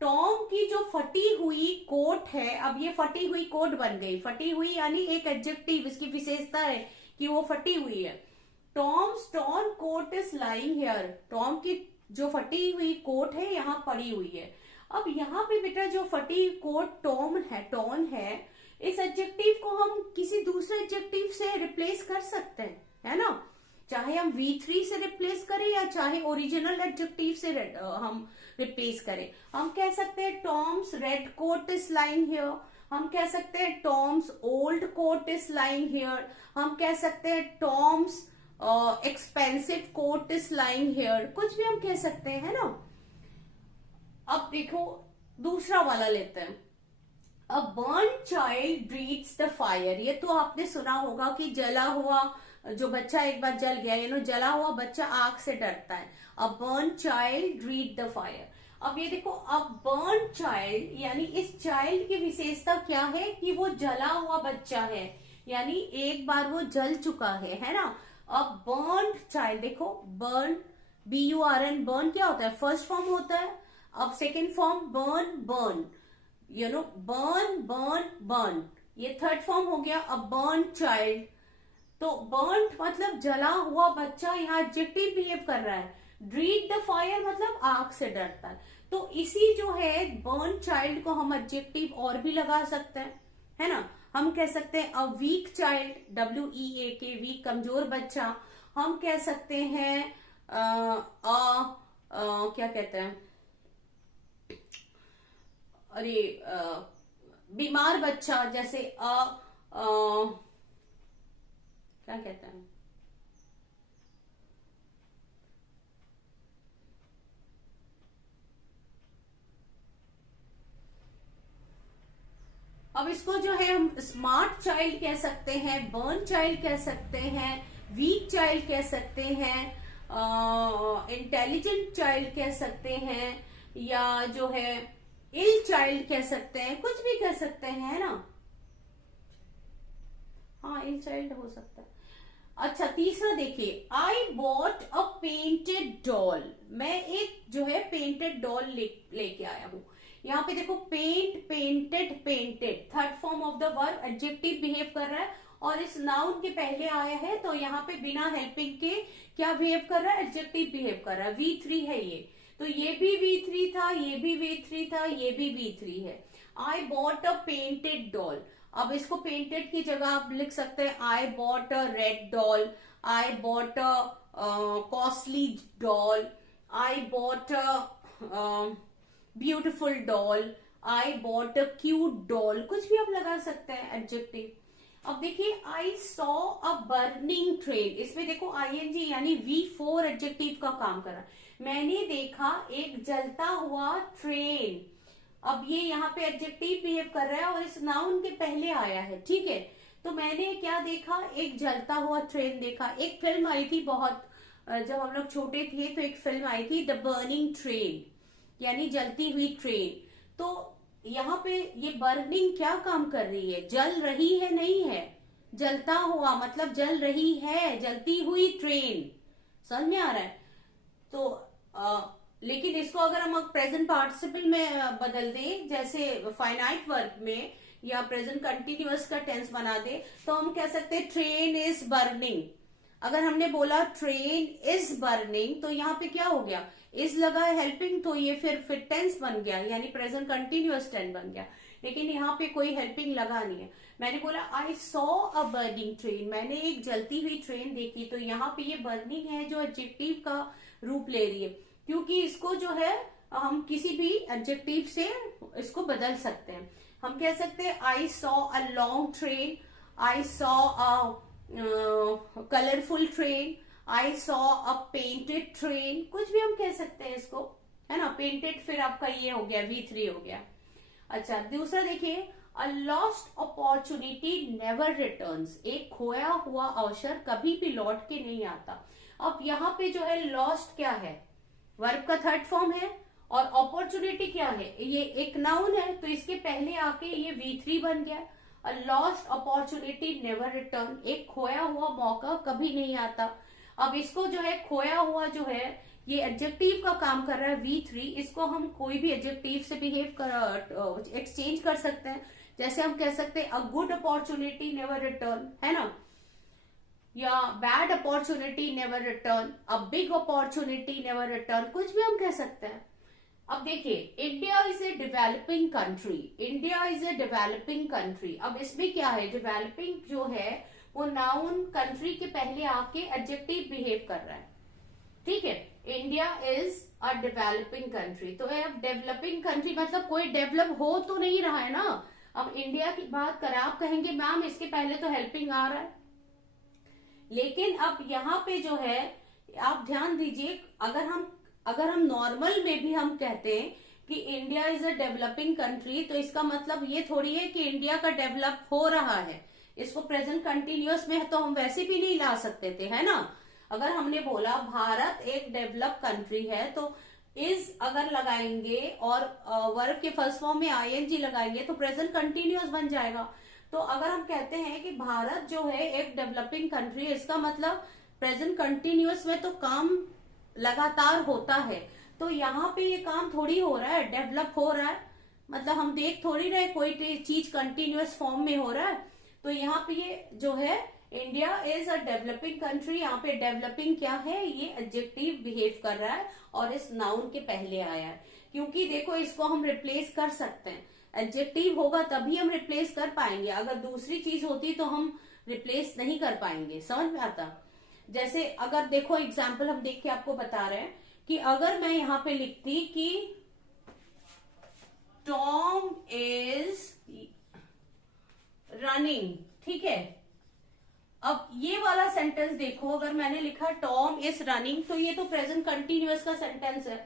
टॉम की जो फटी हुई कोट है, अब ये फटी हुई कोट बन गई। फटी हुई यानी एक एडजेक्टिव, इसकी विशेषता है कि वो फटी हुई है। Tom's torn coat is lying here. Tom की जो फटी हुई कोट है यहाँ पड़ी हुई है। अब यहाँ पे बेटा जो फटी कोट टॉन है, इस एडजेक्टिव को हम किसी दूसरे एडजेक्टिव से रिप्लेस कर सकते हैं, है ना। चाहे हम V3 से रिप्लेस करें या चाहे ओरिजिनल एडजेक्टिव से हम रिप्लेस करें। हम कह सकते हैं Tom's red coat is lying here. हम कह सकते हैं Tom's old coat is lying here. हम कह सकते हैं Tom's expensive coat is lying here. कुछ भी हम कह सकते हैं, है ना। अब देखो दूसरा वाला लेते हैं। A burn child breathes the fire. ये तो आपने सुना होगा कि जला हुआ जो बच्चा एक बार जल गया, यानी जला हुआ बच्चा आग से डरता है। A burn child breathe the fire. अब ये देखो, अ बर्न चाइल्ड यानी इस चाइल्ड की विशेषता क्या है कि वो जला हुआ बच्चा है, यानी एक बार वो जल चुका है ना। अ बर्न चाइल्ड, देखो बर्न BURN, बर्न क्या होता है, फर्स्ट फॉर्म होता है। अब second form burn burn, burn, ये थर्ड फॉर्म हो गया। अ बर्न चाइल्ड, तो बर्न मतलब जला हुआ बच्चा, यहाँ एडजेक्टिव बिहेव कर रहा है। ड्रीड द फायर मतलब आग से डरता है। तो इसी जो है बर्न चाइल्ड को हम एडजेक्टिव और भी लगा सकते हैं, है ना। हम कह सकते हैं a weak child, WEAK, weak कमजोर बच्चा। हम कह सकते हैं क्या कहते हैं, अरे बीमार बच्चा, जैसे क्या कहते हैं, अब इसको जो है हम स्मार्ट चाइल्ड कह सकते हैं, बर्न चाइल्ड कह सकते हैं, वीक चाइल्ड कह सकते हैं, इंटेलिजेंट चाइल्ड कह सकते हैं, या जो है इल चाइल्ड कह सकते हैं, कुछ भी कह सकते हैं, है ना। हाँ इल चाइल्ड हो सकता है। अच्छा तीसरा देखिए, I bought a painted doll. मैं एक जो है पेंटेड डॉल लेके आया हूं। यहाँ पे देखो paint, painted, third form of the verb, adjective behave कर रहा है और इस नाउन के पहले आया है, तो यहाँ पे बिना हेल्पिंग के क्या बिहेव कर रहा है, एडजेक्टिव बिहेव कर रहा है। V3 है ये, तो ये भी V3 था, ये भी V3 था, ये भी V3 है। I bought a painted doll. अब इसको पेंटेड की जगह आप लिख सकते हैं I bought a red doll, I bought a costly doll, I bought a beautiful doll, I bought a cute doll, कुछ भी आप लगा सकते हैं एडजेक्टिव। अब देखिए, I saw a burning train, इसमें देखो ING यानी V4 एडजेक्टिव का काम कर रहा है। मैंने देखा एक जलता हुआ ट्रेन। अब ये यहाँ पे एडजेक्टिव बिहेव कर रहा है और इस नाउन के पहले आया है, ठीक है। तो मैंने क्या देखा, एक जलता हुआ ट्रेन देखा। एक फिल्म आई थी बहुत, जब हम लोग छोटे थे तो एक फिल्म आई थी द बर्निंग ट्रेन, यानी जलती हुई ट्रेन। तो यहाँ पे ये बर्निंग क्या काम कर रही है, जल रही है नहीं है, जलता हुआ मतलब जल रही है, जलती हुई ट्रेन। समझ में आ रहा है? तो लेकिन इसको अगर हम प्रेजेंट पार्टिसिपल में बदल दें, जैसे फाइनाइट वर्ब में, या प्रेजेंट कंटिन्यूअस का टेंस बना दे, तो हम कह सकते हैं ट्रेन इज बर्निंग। अगर हमने बोला ट्रेन इज बर्निंग, तो यहाँ पे क्या हो गया, इज लगा है हेल्पिंग, तो ये फिर टेंस बन गया, यानी प्रेजेंट कंटिन्यूअस टेंस बन गया। लेकिन यहाँ पे कोई हेल्पिंग लगा नहीं है। मैंने बोला I saw a burning train, मैंने एक जलती हुई ट्रेन देखी, तो यहाँ पे ये बर्निंग है जो एडजेक्टिव का रूप ले रही है, क्योंकि इसको जो है हम किसी भी एडजेक्टिव से इसको बदल सकते हैं। हम कह सकते हैं I saw a long train, I saw a colourful train, I saw a painted train, कुछ भी हम कह सकते हैं इसको, है ना। पेंटेड फिर आपका ये हो गया V3 हो गया। अच्छा, दूसरा देखिए, a lost opportunity never returns, एक खोया हुआ अवसर कभी भी लौट के नहीं आता। अब यहाँ पे जो है लॉस्ट क्या है, वर्ब का थर्ड फॉर्म है, और अपॉर्चुनिटी क्या है, ये एक नाउन है, तो इसके पहले आके ये V3 बन गया। A lost opportunity never return, एक खोया हुआ मौका कभी नहीं आता। अब इसको जो है खोया हुआ जो है ये एडजेक्टिव का काम कर रहा है V3, इसको हम कोई भी एडजेक्टिव से बिहेव कर एक्सचेंज कर सकते हैं। जैसे हम कह सकते हैं a good opportunity never return, है ना, या bad opportunity never return, a big opportunity never return, कुछ भी हम कह सकते हैं। अब देखिए, India is a developing country, India is a developing country. अब इसमें क्या है, डेवलपिंग जो है वो नाउन कंट्री के पहले आके एडजेक्टिव बिहेव कर रहा है, ठीक है। India is a developing country, तो अब डेवलपिंग कंट्री मतलब कोई डेवलप हो तो नहीं रहा है ना। अब इंडिया की बात करें, आप कहेंगे मैम इसके पहले तो हेल्पिंग आ रहा है, लेकिन अब यहाँ पे जो है आप ध्यान दीजिए, अगर हम नॉर्मल में भी हम कहते हैं कि India is a developing country, तो इसका मतलब ये थोड़ी है कि इंडिया का डेवलप हो रहा है। इसको प्रेजेंट कंटिन्यूअस में तो हम वैसे भी नहीं ला सकते थे, है ना। अगर हमने बोला भारत एक डेवलप कंट्री है, तो इज अगर लगाएंगे और वर्ब के फर्स्ट फॉर्म में ING लगाएंगे तो प्रेजेंट कंटिन्यूअस बन जाएगा। तो अगर हम कहते हैं कि भारत जो है एक डेवलपिंग कंट्री, इसका मतलब प्रेजेंट कंटिन्यूअस में तो काम लगातार होता है। तो यहाँ पे ये काम थोड़ी हो रहा है, डेवलप हो रहा है, मतलब हम देख थोड़ी रहे कोई चीज कंटिन्यूअस फॉर्म में हो रहा है। तो यहाँ पे ये जो है India is a developing country, यहाँ पे डेवलपिंग क्या है, ये एडजेक्टिव बिहेव कर रहा है और इस नाउन के पहले आया है। क्योंकि देखो इसको हम रिप्लेस कर सकते हैं, एडजेक्टिव होगा तभी हम रिप्लेस कर पाएंगे, अगर दूसरी चीज होती तो हम रिप्लेस नहीं कर पाएंगे। समझ में आता? जैसे अगर देखो एग्जाम्पल हम देख के आपको बता रहे हैं कि अगर मैं यहाँ पे लिखती कि टॉम इज रनिंग, ठीक है। अब ये वाला सेंटेंस देखो, अगर मैंने लिखा टॉम इज रनिंग, तो ये तो प्रेजेंट कंटिन्यूअस का सेंटेंस है।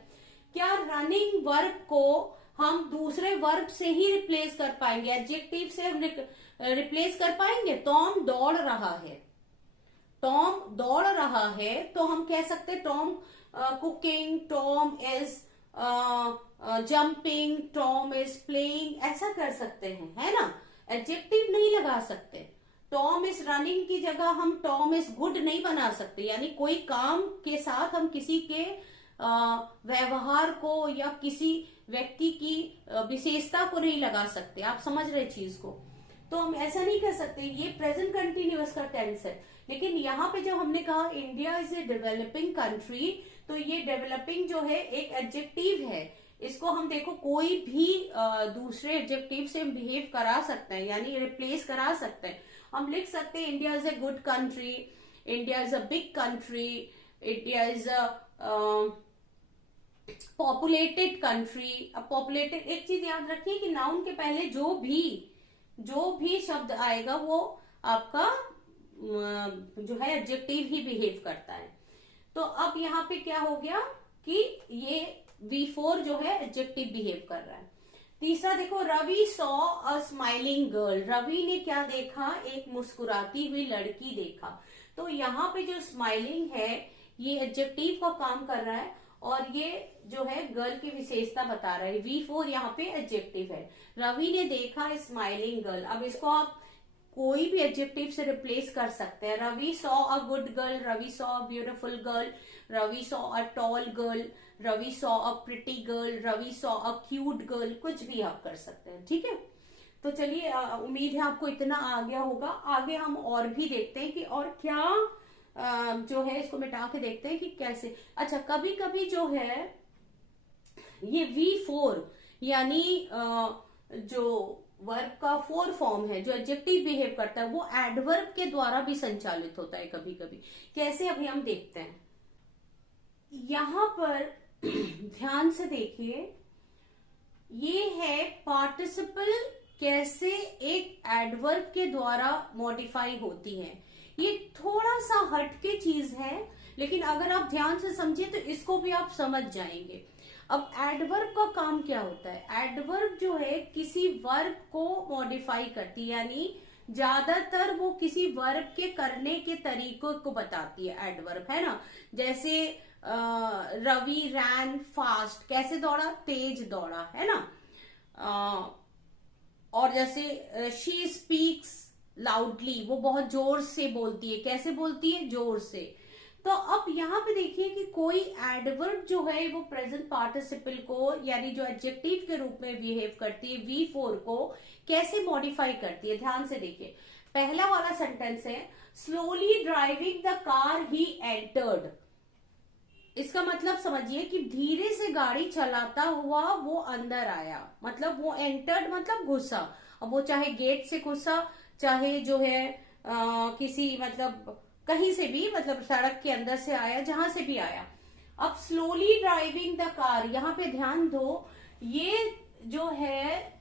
क्या रनिंग वर्ब को हम दूसरे वर्ब से ही रिप्लेस कर पाएंगे, एडजेक्टिव से हम रिप्लेस कर पाएंगे? टॉम दौड़ रहा है, टॉम दौड़ रहा है, तो हम कह सकते Tom cooking, Tom is jumping, Tom is playing, ऐसा कर सकते हैं, है ना। एडजेक्टिव नहीं लगा सकते। टॉम इज रनिंग की जगह हम टॉम इज गुड नहीं बना सकते, यानी कोई काम के साथ हम किसी के व्यवहार को या किसी व्यक्ति की विशेषता को नहीं लगा सकते। आप समझ रहे चीज को? तो हम ऐसा नहीं कर सकते, ये प्रेजेंट कंटिन्यूअस का टेंस है। लेकिन यहाँ पे जब हमने कहा India is a developing country, तो ये डेवलपिंग जो है एक एडजेक्टिव है, इसको हम देखो कोई भी दूसरे एडजेक्टिव से हम बिहेव करा सकते हैं, यानी रिप्लेस करा सकते हैं। हम लिख सकते हैं India is a good country, India is a big country, India is a populated country. अब पॉपुलेटेड, एक चीज याद रखिए कि नाउन के पहले जो भी शब्द आएगा वो आपका जो है एडजेक्टिव ही बिहेव करता है। तो अब यहाँ पे क्या हो गया कि ये V4 जो है एडजेक्टिव बिहेव कर रहा है। तीसरा देखो, Ravi saw a smiling girl. Ravi ने क्या देखा? एक मुस्कुराती हुई लड़की देखा। तो यहाँ पे जो स्माइलिंग है ये एडजेक्टिव का काम कर रहा है और ये जो है गर्ल की विशेषता बता रहा है। V4 यहाँ पे एडजेक्टिव है। रवि ने देखा स्माइलिंग गर्ल। अब इसको आप कोई भी एडजेक्टिव से रिप्लेस कर सकते हैं। Ravi saw a good girl, Ravi saw a beautiful girl, Ravi saw a tall girl, Ravi saw a pretty girl, Ravi saw a cute girl, कुछ भी आप कर सकते हैं। ठीक है, तो चलिए उम्मीद है आपको इतना आ गया होगा। आगे हम और भी देखते हैं कि और क्या जो है इसको मिटा के देखते हैं कि कैसे। अच्छा, कभी कभी जो है ये V4 यानी जो वर्ब का 4 फॉर्म है, जो एडजेक्टिव बिहेव करता है, वो एडवर्ब के द्वारा भी संचालित होता है कभी कभी। कैसे, अभी हम देखते हैं। यहां पर ध्यान से देखिए, ये है पार्टिसिपल कैसे एक एडवर्ब के द्वारा मॉडिफाई होती है। ये थोड़ा सा हटके चीज है, लेकिन अगर आप ध्यान से समझिए तो इसको भी आप समझ जाएंगे। अब एडवर्ब का काम क्या होता है? एडवर्ब जो है किसी वर्ब को मॉडिफाई करती है, यानी ज्यादातर वो किसी वर्ब के करने के तरीकों को बताती है एडवर्ब, है ना। जैसे रवि रैन फास्ट, कैसे दौड़ा? तेज दौड़ा, है ना। और जैसे शी स्पीक्स लाउडली, वो बहुत जोर से बोलती है। कैसे बोलती है? जोर से। तो अब यहाँ पे देखिए कि कोई एडवर्ब जो है वो प्रेजेंट पार्टिसिपल को, यानी जो एडजेक्टिव के रूप में बिहेव करती है, V4 को कैसे मॉडिफाई करती है। ध्यान से देखिए, पहला वाला सेंटेंस है slowly driving the car he entered. इसका मतलब समझिए कि धीरे से गाड़ी चलाता हुआ वो अंदर आया, मतलब वो एंटर्ड मतलब घुसा। अब वो चाहे गेट से घुसा, चाहे जो है किसी मतलब कहीं से भी, मतलब सड़क के अंदर से आया, जहां से भी आया। अब स्लोली ड्राइविंग द कार, यहां पे ध्यान दो, ये जो है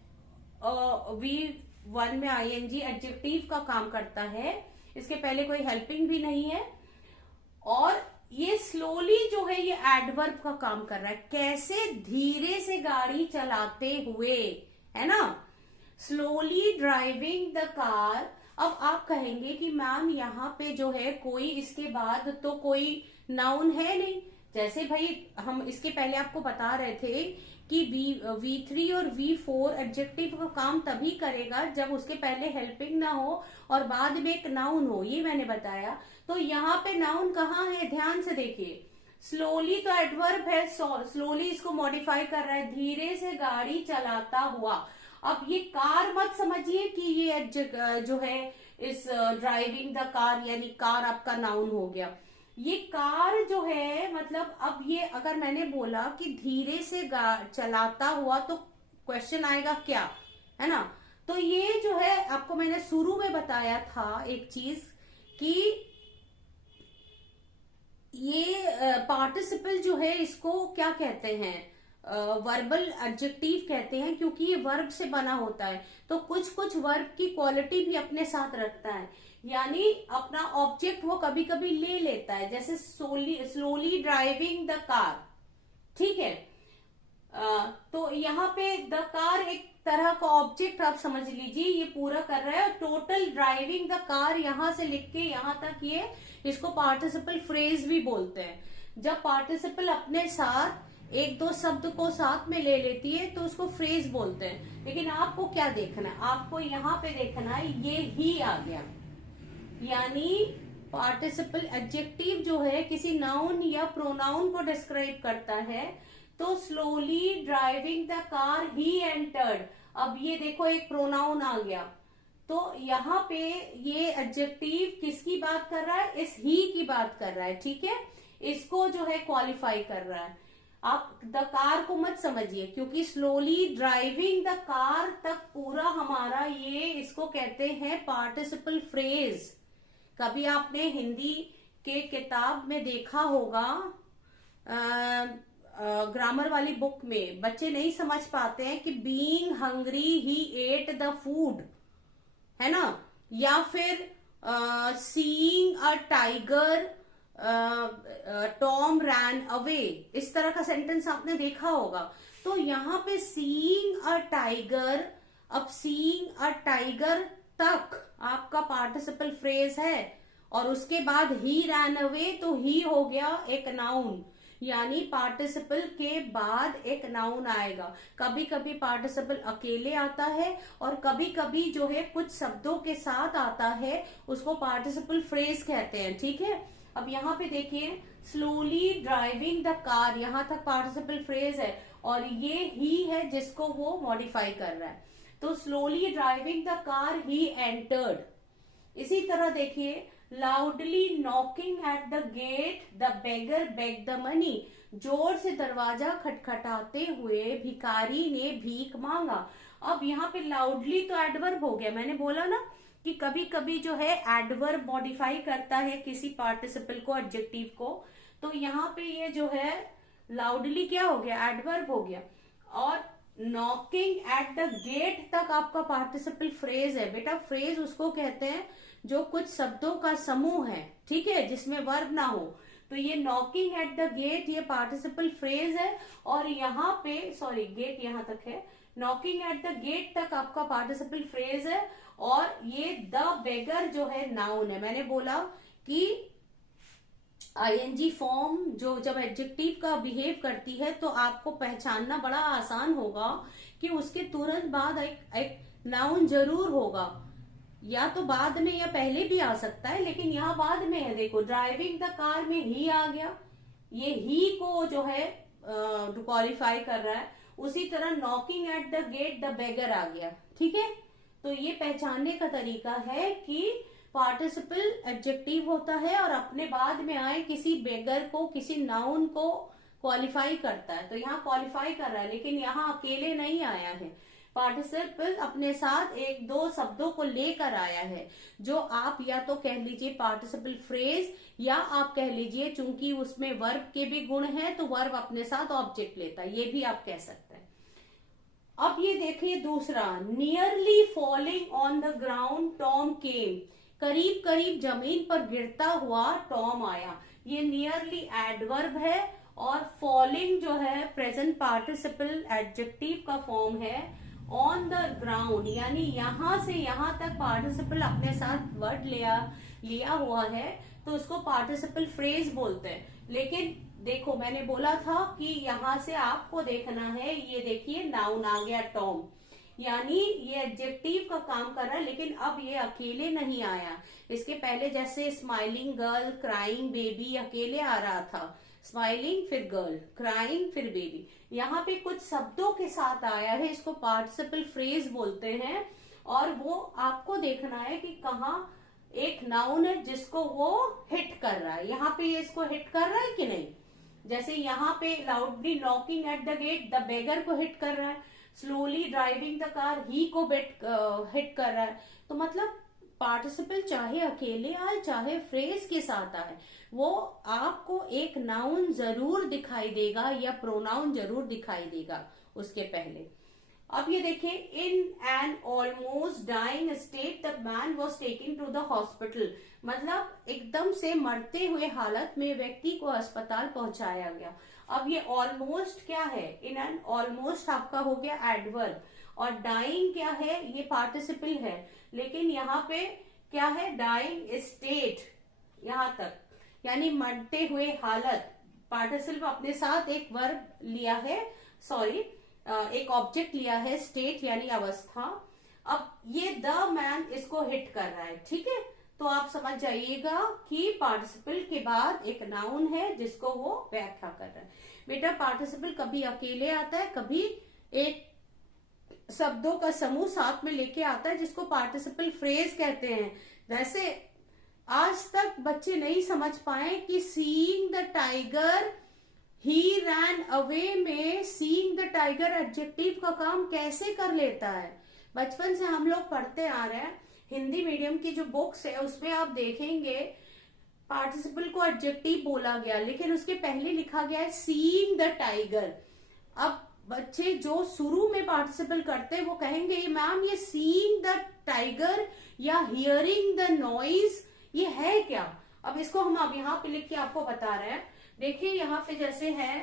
V1 में ING एडजेक्टिव का काम करता है। इसके पहले कोई हेल्पिंग भी नहीं है। और ये स्लोली जो है ये एडवर्ब का काम कर रहा है। कैसे? धीरे से गाड़ी चलाते हुए, है ना। Slowly driving the car. अब आप कहेंगे कि मैम यहाँ पे जो है कोई इसके बाद तो कोई नाउन है नहीं। जैसे भाई हम इसके पहले आपको बता रहे थे कि V3 और V4 एडजेक्टिव का काम तभी करेगा जब उसके पहले हेल्पिंग ना हो और बाद में एक नाउन हो, ये मैंने बताया। तो यहाँ पे नाउन कहाँ है? ध्यान से देखिए, स्लोली तो एडवर्ब है, स्लोली इसको मॉडिफाई कर रहा है, धीरे से गाड़ी चलाता हुआ। अब ये कार मत समझिए कि ये जो है इस ड्राइविंग द कार, यानी कार आपका नाउन हो गया। ये कार जो है मतलब, अब ये अगर मैंने बोला कि धीरे से चलाता हुआ, तो क्वेश्चन आएगा क्या, है ना। तो ये जो है आपको मैंने शुरू में बताया था एक चीज कि ये पार्टिसिपल जो है इसको क्या कहते हैं? वर्बल एडजेक्टिव कहते हैं, क्योंकि ये वर्ब से बना होता है। तो कुछ कुछ वर्ब की क्वालिटी भी अपने साथ रखता है, यानी अपना ऑब्जेक्ट वो कभी कभी ले लेता है। जैसे स्लोली ड्राइविंग द कार, ठीक है। तो यहाँ पे द कार एक तरह का ऑब्जेक्ट आप समझ लीजिए, ये पूरा कर रहा है। टोटल ड्राइविंग द कार यहाँ से लिख के यहाँ तक, ये इसको पार्टिसिपल फ्रेज भी बोलते हैं। जब पार्टिसिपल अपने साथ एक दो शब्द को साथ में ले लेती है तो उसको फ्रेज बोलते हैं। लेकिन आपको क्या देखना है? आपको यहाँ पे देखना है ये ही आ गया, यानी पार्टिसिपल एडजेक्टिव जो है किसी नाउन या प्रोनाउन को डिस्क्राइब करता है। तो slowly driving the car he entered, अब ये देखो एक प्रोनाउन आ गया। तो यहाँ पे ये एडजेक्टिव किसकी बात कर रहा है? इस ही की बात कर रहा है, ठीक है। इसको जो है क्वालिफाई कर रहा है। आप द कार को मत समझिए, क्योंकि स्लोली ड्राइविंग द कार तक पूरा हमारा ये, इसको कहते हैं पार्टिसिपल फ्रेज। कभी आपने हिंदी के किताब में देखा होगा, ग्रामर वाली बुक में बच्चे नहीं समझ पाते हैं कि being hungry he at the food, है ना। या फिर seeing a tiger Tom ran away, इस तरह का सेंटेंस आपने देखा होगा। तो यहाँ पे सीइंग अ टाइगर, अब सीइंग अ टाइगर तक आपका पार्टिसिपल फ्रेज है और उसके बाद ही रैन अवे, तो ही हो गया एक नाउन, यानी पार्टिसिपल के बाद एक नाउन आएगा। कभी कभी पार्टिसिपल अकेले आता है और कभी कभी जो है कुछ शब्दों के साथ आता है, उसको पार्टिसिपल फ्रेज कहते हैं। ठीक है, अब यहाँ पे देखिए स्लोली ड्राइविंग द कार, यहां तक पार्टिसिपल फ्रेज है और ये ही है जिसको वो मॉडिफाई कर रहा है। तो slowly driving the car he entered. इसी तरह देखिए loudly knocking at the gate the beggar beg the money, जोर से दरवाजा खटखटाते हुए भिखारी ने भीख मांगा। अब यहाँ पे लाउडली तो एडवर्ब हो गया, मैंने बोला ना कि कभी कभी जो है एडवर्ब मॉडिफाई करता है किसी पार्टिसिपल को, एडजेक्टिव को। तो यहाँ पे ये जो है लाउडली क्या हो गया, एडवर्ब हो गया। और नॉकिंग एट द गेट तक आपका पार्टिसिपल फ्रेज है। बेटा फ्रेज उसको कहते हैं जो कुछ शब्दों का समूह है, ठीक है, जिसमें वर्ब ना हो। तो ये नॉकिंग एट द गेट ये पार्टिसिपल फ्रेज है और यहाँ पे सॉरी गेट यहाँ तक है, नॉकिंग एट द गेट तक आपका पार्टिसिपल फ्रेज है और ये द बेगर जो है नाउन है। मैंने बोला कि आईएनजी फॉर्म जो जब एडजेक्टिव का बिहेव करती है तो आपको पहचानना बड़ा आसान होगा कि उसके तुरंत बाद एक नाउन जरूर होगा, या तो बाद में या पहले भी आ सकता है, लेकिन यहाँ बाद में है। देखो ड्राइविंग द कार में ही आ गया, ये ही को जो है क्वालिफाई कर रहा है। उसी तरह knocking at the gate the beggar आ गया। ठीक है, तो ये पहचानने का तरीका है कि पार्टिसिपल एडजेक्टिव होता है और अपने बाद में आए किसी बेगर को, किसी नाउन को क्वालिफाई करता है। तो यहाँ क्वालिफाई कर रहा है, लेकिन यहाँ अकेले नहीं आया है, पार्टिसिपल अपने साथ एक दो शब्दों को लेकर आया है, जो आप या तो कह लीजिए पार्टिसिपल फ्रेज, या आप कह लीजिए चूंकि उसमें वर्ब के भी गुण हैं तो वर्ब अपने साथ ऑब्जेक्ट लेता है, ये भी आप कह सकते हैं। अब ये देखिए दूसरा, nearly falling on the ground Tom came, करीब करीब जमीन पर गिरता हुआ टॉम आया। ये नियरली एडवर्ब है और फॉलिंग जो है प्रेजेंट पार्टिसिपल एडजेक्टिव का फॉर्म है। ऑन द ग्राउंड यानी यहां से यहां तक पार्टिसिपल अपने साथ वर्ड लिया हुआ है, तो उसको पार्टिसिपल फ्रेज बोलते हैं। लेकिन देखो मैंने बोला था कि यहां से आपको देखना है, ये देखिए नाउन आ गया टॉम, यानी ये एडजेक्टिव का काम कर रहा है, लेकिन अब ये अकेले नहीं आया। इसके पहले जैसे स्माइलिंग गर्ल, क्राइंग बेबी अकेले आ रहा था, स्माइलिंग फिर गर्ल, क्राइंग फिर बेबी, यहाँ पे कुछ शब्दों के साथ आया है, इसको पार्टिसिपल फ्रेज बोलते हैं। और वो आपको देखना है कि कहाँ एक नाउन है जिसको वो हिट कर रहा है, यहाँ पे ये इसको हिट कर रहा है कि नहीं। जैसे यहाँ पे loudly knocking at the gate the बेगर को हिट कर रहा है, स्लोली ड्राइविंग द कार ही को हिट कर रहा है। तो मतलब पार्टिसिपल चाहे अकेले आए चाहे फ्रेज के साथ आए, वो आपको एक नाउन जरूर दिखाई देगा या प्रोनाउन जरूर दिखाई देगा उसके पहले। अब ये देखिए, in an almost dying state the man was taken to the hospital, मतलब एकदम से मरते हुए हालत में व्यक्ति को अस्पताल पहुंचाया गया। अब ये ऑलमोस्ट क्या है, इन एन ऑलमोस्ट आपका हो गया एडवर्ब, और डाइंग क्या है, ये पार्टिसिपल है, लेकिन यहाँ पे क्या है, डाइंग स्टेट यहां तक, यानी मरते हुए हालत। पार्टिसिपल अपने साथ एक वर्ब लिया है, सॉरी एक ऑब्जेक्ट लिया है, स्टेट यानी अवस्था। अब ये द मैन इसको हिट कर रहा है, ठीक है। तो आप समझ जाइएगा कि पार्टिसिपल के बाद एक नाउन है जिसको वो व्याख्या कर रहा है। बेटा पार्टिसिपल कभी अकेले आता है, कभी एक शब्दों का समूह साथ में लेके आता है, जिसको पार्टिसिपल फ्रेज कहते हैं। वैसे आज तक बच्चे नहीं समझ पाए कि seeing the tiger he ran away में सीइंग द टाइगर एडजेक्टिव का काम कैसे कर लेता है। बचपन से हम लोग पढ़ते आ रहे हैं, हिंदी मीडियम की जो बुक्स है उसमें आप देखेंगे पार्टिसिपल को एडजेक्टिव बोला गया, लेकिन उसके पहले लिखा गया है सीइंग द टाइगर। अब बच्चे जो शुरू में पार्टिसिपल करते हैं वो कहेंगे मैम ये सीइंग द टाइगर या हियरिंग द नॉइज ये है क्या। अब इसको हम अब यहाँ पे लिख के आपको बता रहे हैं। देखिए यहाँ पे जैसे है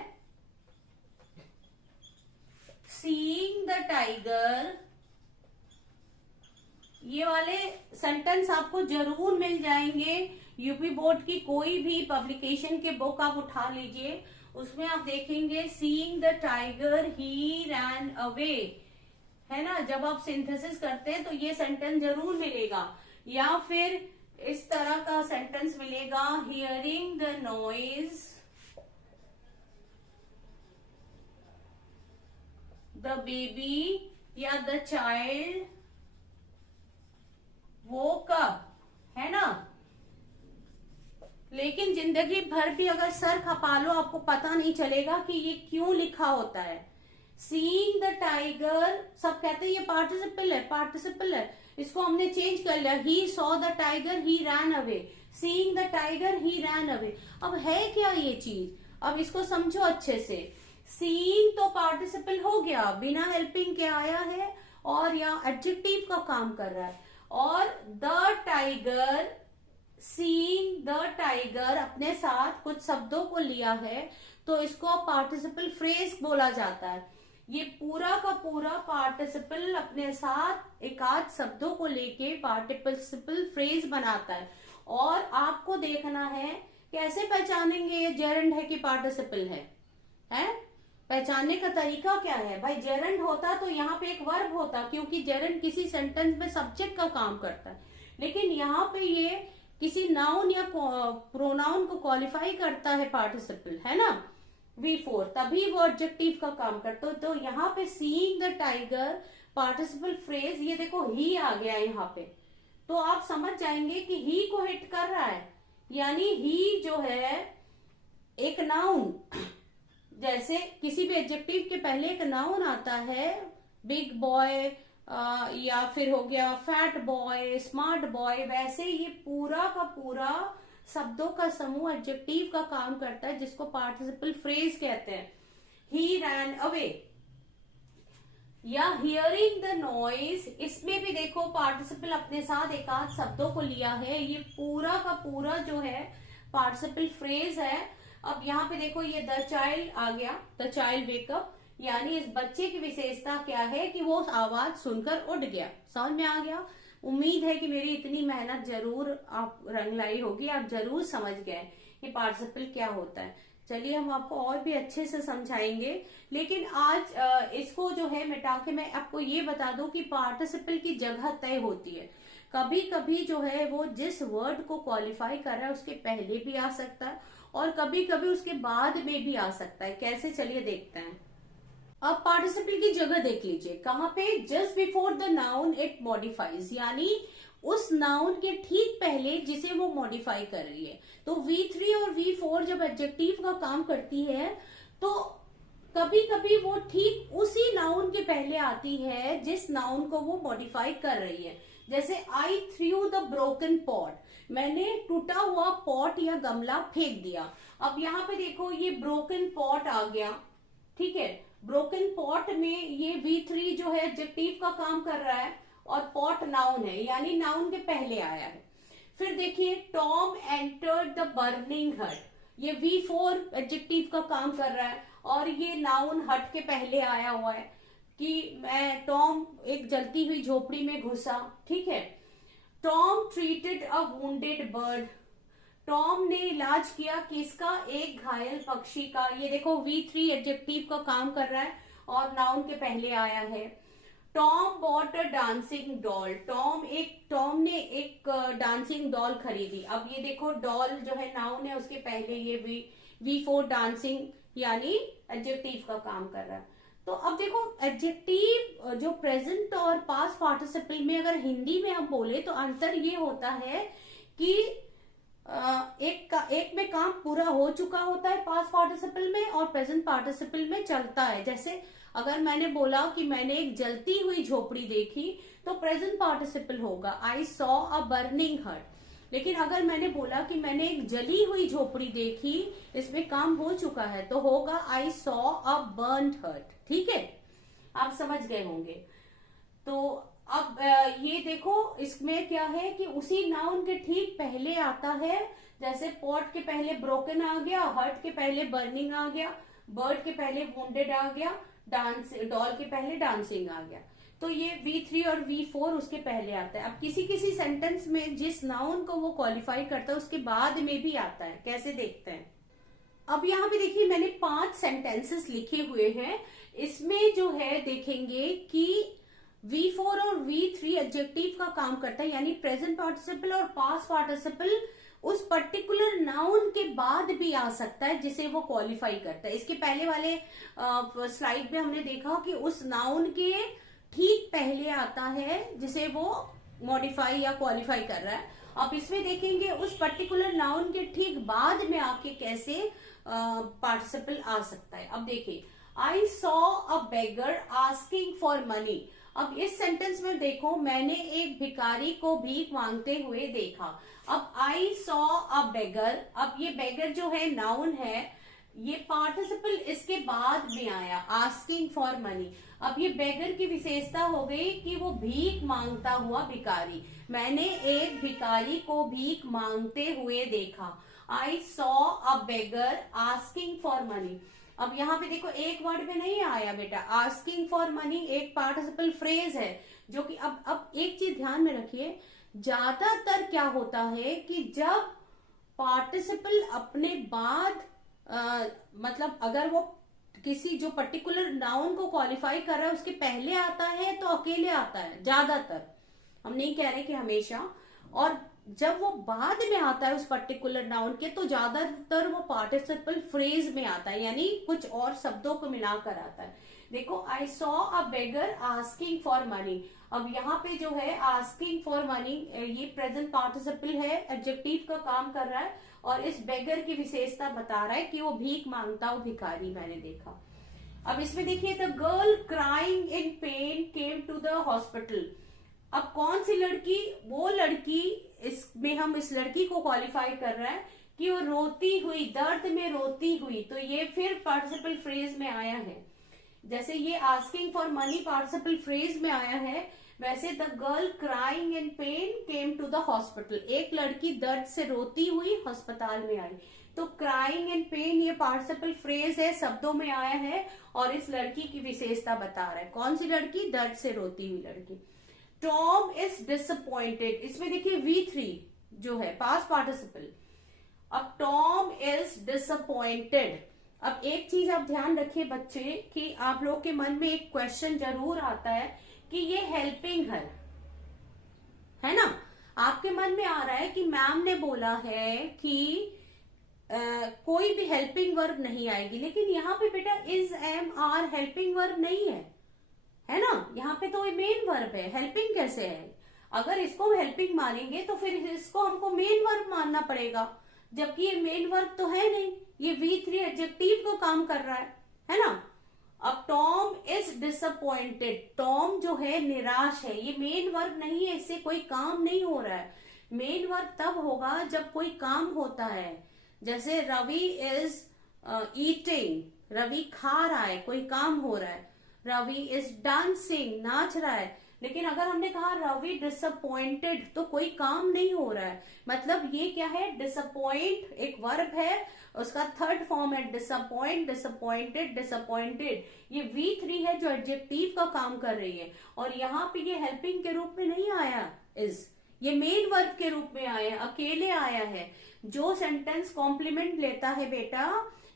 सीइंग द टाइगर, ये वाले सेंटेंस आपको जरूर मिल जाएंगे। यूपी बोर्ड की कोई भी पब्लिकेशन के बुक आप उठा लीजिए, उसमें आप देखेंगे seeing the tiger he ran away, है ना। जब आप सिंथेसिस करते हैं तो ये सेंटेंस जरूर मिलेगा। या फिर इस तरह का सेंटेंस मिलेगा, hearing the noise the baby या द चाइल्ड वोक अप, है ना। लेकिन जिंदगी भर भी अगर सर खपा लो आपको पता नहीं चलेगा कि ये क्यों लिखा होता है। सीइंग द टाइगर, सब कहते हैं ये पार्टिसिपल है, पार्टिसिपल है, इसको हमने चेंज कर लिया, he saw the tiger he ran away, seeing the tiger he ran away. अब है क्या ये चीज, अब इसको समझो अच्छे से। सीइंग तो पार्टिसिपल हो गया, बिना हेल्पिंग के आया है और या एडजेक्टिव का काम कर रहा है। और the tiger, seeing the tiger अपने साथ कुछ शब्दों को लिया है तो इसको पार्टिसिपल फ्रेज बोला जाता है। ये पूरा का पूरा पार्टिसिपल अपने साथ एक आध शब्दों को लेके पार्टिसिपल फ्रेज बनाता है। और आपको देखना है कैसे पहचानेंगे ये जेरंड है कि पार्टिसिपल है? पहचानने का तरीका क्या है भाई? जेरंड होता तो यहाँ पे एक वर्ब होता, क्योंकि जेरंड किसी सेंटेंस में सब्जेक्ट का काम करता है, लेकिन यहाँ पे ये किसी नाउन या प्रोनाउन को क्वालिफाई करता है पार्टिसिपल, है ना, V4, तभी वो एडजेक्टिव का काम करता है। तो यहाँ पे seeing the tiger participle phrase, ये देखो ही आ गया यहाँ पे, तो आप समझ जाएंगे कि ही को हिट कर रहा है। यानी ही जो है एक नाउन, जैसे किसी भी एडजेक्टिव के पहले एक नाउन आता है, बिग बॉय या फिर हो गया फैट बॉय, स्मार्ट बॉय, वैसे ये पूरा का पूरा शब्दों का समूह एडजेक्टिव का काम करता है, जिसको पार्टिसिपल फ्रेज कहते हैं। ही रैन अवे या हियरिंग द नॉइज, इसमें भी देखो पार्टिसिपल अपने साथ एक आध शब्दों को लिया है। ये पूरा का पूरा जो है पार्टिसिपल फ्रेज है। अब यहाँ पे देखो ये द चाइल्ड आ गया, द चाइल्ड वेकअप, यानी इस बच्चे की विशेषता क्या है कि वो आवाज सुनकर उठ गया। समझ में आ गया? उम्मीद है कि मेरी इतनी मेहनत जरूर आप रंग लाई होगी, आप जरूर समझ गए कि पार्टिसिपल क्या होता है। चलिए हम आपको और भी अच्छे से समझाएंगे, लेकिन आज इसको जो है मिटा के मैं आपको ये बता दूं कि पार्टिसिपल की जगह तय होती है। कभी कभी जो है वो जिस वर्ड को क्वालिफाई कर रहा है उसके पहले भी आ सकता है और कभी कभी उसके बाद में भी आ सकता है। कैसे, चलिए देखते हैं। अब पार्टिसिपल की जगह देख लीजिए, कहाँ पे? Just before the noun it modifies, यानी उस नाउन के ठीक पहले जिसे वो मॉडिफाई कर रही है। तो V3 और V4 जब एडजेक्टिव का काम करती है तो कभी कभी वो ठीक उसी नाउन के पहले आती है जिस नाउन को वो मॉडिफाई कर रही है। जैसे आई थ्रू द ब्रोकन पॉट, मैंने टूटा हुआ पॉट या गमला फेंक दिया। अब यहाँ पे देखो ये ब्रोकन पॉट आ गया, ठीक है। ब्रोकन पॉट में ये V3 जो है एडजेक्टिव का काम कर रहा है और पॉट नाउन है, यानी नाउन के पहले आया है। फिर देखिए टॉम एंटर्ड द बर्निंग हट, ये V4 एडजेक्टिव का काम कर रहा है और ये नाउन हट के पहले आया हुआ है कि मैं टॉम एक जलती हुई झोपड़ी में घुसा, ठीक है। टॉम ट्रीटेड अ वुंडेड बर्ड, टॉम ने इलाज किया किसका? एक घायल पक्षी का। ये देखो V3 एडजेक्टिव का काम कर रहा है और नाउन के पहले आया है। Tom bought a dancing doll, Tom ने एक डांसिंग डॉल खरीदी। अब ये देखो डॉल जो है नाउन है, उसके पहले ये V4 डांसिंग यानी एडजेक्टिव का काम कर रहा है। तो अब देखो एडजेक्टिव जो प्रेजेंट और पास्ट पार्टिसिपल में अगर हिंदी में हम बोले तो अंतर ये होता है कि एक में काम पूरा हो चुका होता है पास्ट पार्टिसिपल में और प्रेजेंट पार्टिसिपल में चलता है। जैसे अगर मैंने बोला कि मैंने एक जलती हुई झोपड़ी देखी तो प्रेजेंट पार्टिसिपल होगा आई सॉ अ बर्निंग हट। लेकिन अगर मैंने बोला कि मैंने एक जली हुई झोपड़ी देखी, इसमें काम हो चुका है, तो होगा आई सॉ अ बर्न्ड हट। ठीक है, आप समझ गए होंगे। तो अब ये देखो इसमें क्या है कि उसी नाउन के ठीक पहले आता है। जैसे पॉट के पहले ब्रोकन आ गया, हर्ट के पहले बर्निंग आ गया, बर्ड के पहले वुंडेड आ गया, डांस, डॉल के पहले डांसिंग आ गया, तो ये V3 और V4 उसके पहले आता है। अब किसी किसी सेंटेंस में जिस नाउन को वो क्वालिफाई करता है उसके बाद में भी आता है, कैसे देखते हैं। अब यहाँ पे देखिए मैंने 5 सेंटेंसेस लिखे हुए हैं, इसमें जो है देखेंगे कि V4 और V3 एडजेक्टिव का काम करता है, यानी प्रेजेंट पार्टिसिपल और पास्ट पार्टिसिपल उस पर्टिकुलर नाउन के बाद भी आ सकता है जिसे वो क्वालिफाई करता है। इसके पहले वाले स्लाइड में हमने देखा कि उस नाउन के ठीक पहले आता है जिसे वो मॉडिफाई या क्वालिफाई कर रहा है। अब इसमें देखेंगे उस पर्टिकुलर नाउन के ठीक बाद में आके कैसे पार्टिसिपल आ सकता है। अब देखिए, I saw a beggar asking for money. अब इस सेंटेंस में देखो, मैंने एक भिखारी को भीख मांगते हुए देखा। अब आई सॉ अ बेगर, अब ये बेगर जो है नाउन है, ये पार्टिसिपल इसके बाद में आया, आस्किंग फॉर मनी। अब ये बेगर की विशेषता हो गई कि वो भीख मांगता हुआ भिखारी। मैंने एक भिखारी को भीख मांगते हुए देखा। I saw a beggar asking for money. अब यहाँ पे देखो एक वर्ड में नहीं आया बेटा, आस्किंग फॉर मनी एक पार्टिसिपल फ्रेज है जो कि अब एक चीज ध्यान में रखिए, ज्यादातर क्या होता है कि जब पार्टिसिपल अपने बाद मतलब अगर वो किसी जो पर्टिकुलर नाउन को क्वालिफाई कर रहा है उसके पहले आता है तो अकेले आता है ज्यादातर, हम नहीं कह रहे कि हमेशा। और जब वो बाद में आता है उस पर्टिकुलर नाउन के तो ज्यादातर वो पार्टिसिपल फ्रेज में आता है, यानी कुछ और शब्दों को मिलाकर आता है। देखो, I saw a beggar asking for money. अब यहाँ पे जो है आस्किंग फॉर मनी ये प्रेजेंट पार्टिसिपल है, एडजेक्टिव का काम कर रहा है और इस बेगर की विशेषता बता रहा है कि वो भीख मांगता हो भिखारी मैंने देखा। अब इसमें देखिए, the girl crying in pain came to the hospital. अब कौन सी लड़की, वो लड़की, इसमें हम इस लड़की को क्वालिफाई कर रहा है कि वो रोती हुई, दर्द में रोती हुई, तो ये फिर पार्टिसिपल फ्रेज में आया है। जैसे ये asking for money participle phrase में आया है, वैसे the girl crying in pain came to the hospital, एक लड़की दर्द से रोती हुई अस्पताल में आई। तो क्राइंग इन पेन ये पार्टिसिपल फ्रेज है, शब्दों में आया है और इस लड़की की विशेषता बता रहा है। कौन सी लड़की? दर्द से रोती हुई लड़की। टॉम इज डिसअपॉइंटेड, इसमें देखिए V3 जो है पास्ट पार्टिसिपल। अब टॉम इज डिसअपॉइंटेड। अब एक चीज आप ध्यान रखिए बच्चे कि आप लोग के मन में एक क्वेश्चन जरूर आता है कि ये हेल्पिंग है ना, आपके मन में आ रहा है कि मैम ने बोला है कि कोई भी हेल्पिंग वर्ब नहीं आएगी, लेकिन यहाँ पे बेटा is, am, are helping verb नहीं है ना, यहाँ पे तो मेन वर्ब है। हेल्पिंग कैसे है? अगर इसको हेल्पिंग मानेंगे तो फिर इसको हमको मेन वर्ब मानना पड़ेगा, जबकि ये मेन वर्ब तो है नहीं, ये V3 एडजेक्टिव को काम कर रहा है ना। अब टॉम इज डिसअपॉइंटेड, टॉम जो है निराश है, ये मेन वर्ब नहीं है, इससे कोई काम नहीं हो रहा है। मेन वर्ब तब होगा जब कोई काम होता है, जैसे रवि इज ईटिंग, रवि खा रहा है, कोई काम हो रहा है। रवि इज डांसिंग, नाच रहा है। लेकिन अगर हमने कहा रवि डिसअपॉइंटेड तो कोई काम नहीं हो रहा है, मतलब ये क्या है? डिसअपॉइंट एक वर्ब है, उसका थर्ड फॉर्म है डिसअपॉइंट, डिसअपॉइंटेड, डिसअपॉइंटेड। ये V3 है जो एडजेक्टिव का काम कर रही है और यहाँ पे ये हेल्पिंग के रूप में नहीं आया इज, ये मेन वर्ब के रूप में आया, अकेले आया है। जो सेंटेंस कॉम्प्लीमेंट लेता है बेटा,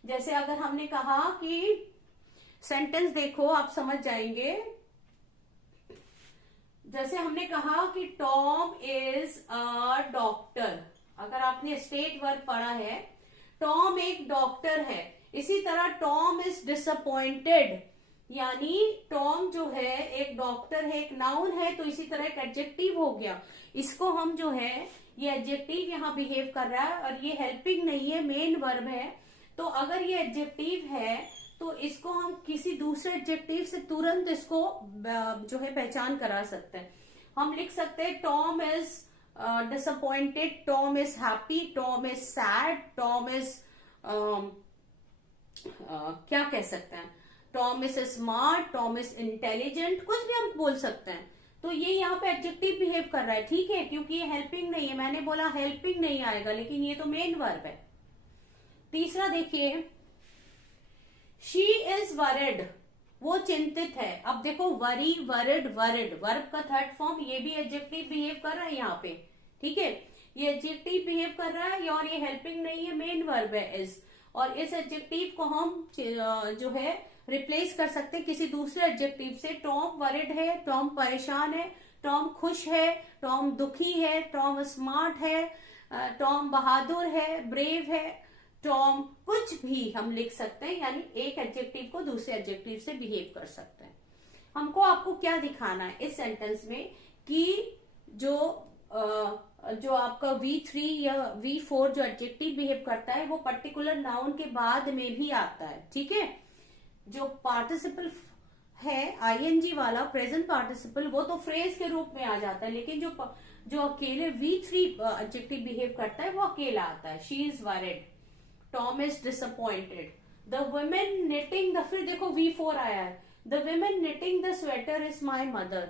जैसे अगर हमने कहा कि सेंटेंस देखो आप समझ जाएंगे, जैसे हमने कहा कि टॉम इज अ डॉक्टर, अगर आपने स्टेट वर्ब पढ़ा है, टॉम एक डॉक्टर है। इसी तरह टॉम इज डिसअपॉइंटेड, यानी टॉम जो है एक डॉक्टर है, एक नाउन है, तो इसी तरह एक एडजेक्टिव हो गया। इसको हम जो है ये एडजेक्टिव यहाँ बिहेव कर रहा है और ये हेल्पिंग नहीं है, मेन वर्ब है। तो अगर ये एडजेक्टिव है तो इसको हम किसी दूसरे एडजेक्टिव से तुरंत इसको जो है पहचान करा सकते हैं। हम लिख सकते हैं Tom is disappointed, Tom is happy, Tom is sad, Tom is क्या कह सकते हैं, Tom is smart, Tom is intelligent, कुछ भी हम बोल सकते हैं। तो ये यहाँ पे एडजेक्टिव बिहेव कर रहा है, ठीक है, क्योंकि ये हेल्पिंग नहीं है। मैंने बोला हेल्पिंग नहीं आएगा, लेकिन ये तो मेन वर्ब है। तीसरा देखिए, शी इज वरिड, वो चिंतित है। अब देखो वरी, वरिड, वरिड, वर्ब का थर्ड फॉर्म, ये भी एडजेक्टिव बिहेव कर रहा है यहाँ पे, ठीक है, ये एडजेक्टिव बिहेव कर रहा है और ये हेल्पिंग नहीं है, मेन वर्ब है इज। और इस एडजेक्टिव को हम जो है रिप्लेस कर सकते हैं किसी दूसरे एडजेक्टिव से। टॉम वरिड है, टॉम परेशान है, टॉम खुश है, टॉम दुखी है, टॉम स्मार्ट है, टॉम बहादुर है, ब्रेव है, टॉम कुछ भी हम लिख सकते हैं, यानी एक एडजेक्टिव को दूसरे एडजेक्टिव से बिहेव कर सकते हैं। हमको आपको क्या दिखाना है इस सेंटेंस में कि जो आपका V3 या V4 जो एडजेक्टिव बिहेव करता है वो पर्टिकुलर नाउन के बाद में भी आता है, ठीक है। जो पार्टिसिपल है ING वाला प्रेजेंट पार्टिसिपल वो तो फ्रेज के रूप में आ जाता है, लेकिन जो अकेले V3 एडजेक्टिव बिहेव करता है वो अकेला आता है। She is worried, Tom is disappointed, the women knitting the, फिर देखो V4 आया है, the women knitting the sweater is my mother,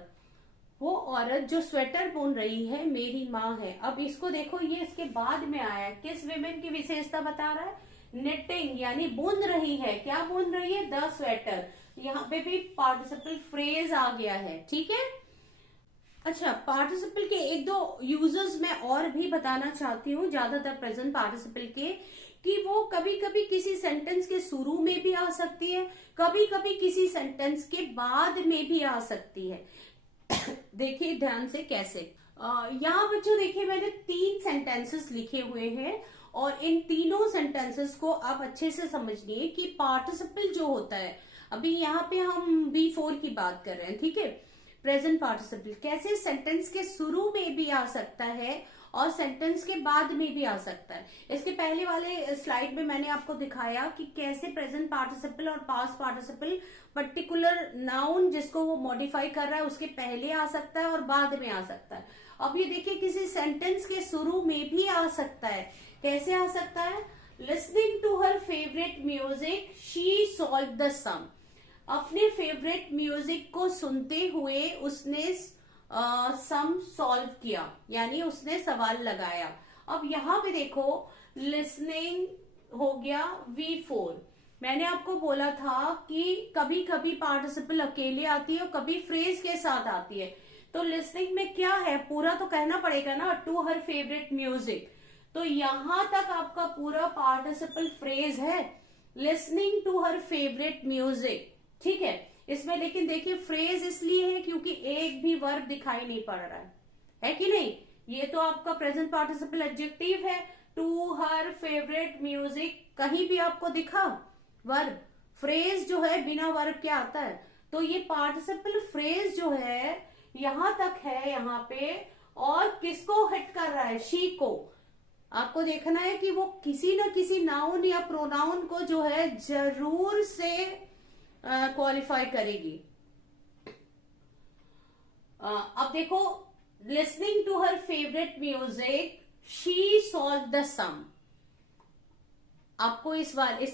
वो औरत जो स्वेटर बुन रही है मेरी माँ है। अब इसको देखो, ये इसके बाद में आया है, किस विमेन की विशेषता बता रहा है, निटिंग यानी बुन रही है, क्या बुन रही है, द स्वेटर, यहाँ पे भी पार्टिसिपल फ्रेज आ गया है, ठीक है। अच्छा, पार्टिसिपल के एक दो यूजर्स मैं और भी बताना चाहती हूँ, ज्यादातर प्रेजेंट पार्टिसिपल के, कि वो कभी कभी किसी सेंटेंस के शुरू में भी आ सकती है, कभी कभी किसी सेंटेंस के बाद में भी आ सकती है। देखिए ध्यान से कैसे, यहाँ बच्चों देखिए मैंने 3 सेंटेंसेस लिखे हुए हैं और इन तीनों सेंटेंसेस को आप अच्छे से समझिए कि पार्टिसिपल जो होता है, अभी यहाँ पे हम V4 की बात कर रहे हैं, ठीक है, प्रेजेंट पार्टिसिपल कैसे सेंटेंस के शुरू में भी आ सकता है और सेंटेंस के बाद में भी आ सकता है। इसके पहले वाले स्लाइड में मैंने आपको दिखाया कि कैसे प्रेजेंट पार्टिसिपल और पास्ट पार्टिसिपल पर्टिकुलर नाउन जिसको वो मॉडिफाई कर रहा है उसके पहले आ सकता है और बाद में आ सकता है। अब ये देखिए किसी सेंटेंस के शुरू में भी आ सकता है, कैसे आ सकता है, listening to her favourite music she solve the sum, अपने फेवरेट म्यूजिक को सुनते हुए उसने सम सॉल्व किया, यानी उसने सवाल लगाया। अब यहाँ पे देखो लिसनिंग हो गया V4, मैंने आपको बोला था कि कभी कभी पार्टिसिपल अकेले आती है और कभी फ्रेज के साथ आती है, तो लिसनिंग में क्या है, पूरा तो कहना पड़ेगा ना, टू हर फेवरेट म्यूजिक, तो यहां तक आपका पूरा पार्टिसिपल फ्रेज है, listening to her favourite music, ठीक है। इसमें लेकिन देखिए फ्रेज इसलिए है क्योंकि एक भी वर्ब दिखाई नहीं पड़ रहा है कि नहीं, ये तो आपका प्रेजेंट पार्टिसिपल एडजेक्टिव है, टू हर फेवरेट म्यूजिक, कहीं भी आपको दिखा वर्ब, फ्रेज जो है बिना वर्ब के आता है, तो ये पार्टिसिपल फ्रेज जो है यहां तक है यहाँ पे, और किसको हिट कर रहा है, शी को। आपको देखना है कि वो किसी न किसी नाउन या प्रोनाउन को जो है जरूर से क्वालिफाई करेगी। अब देखो listening to her favourite music she solve the sum, आपको इस बार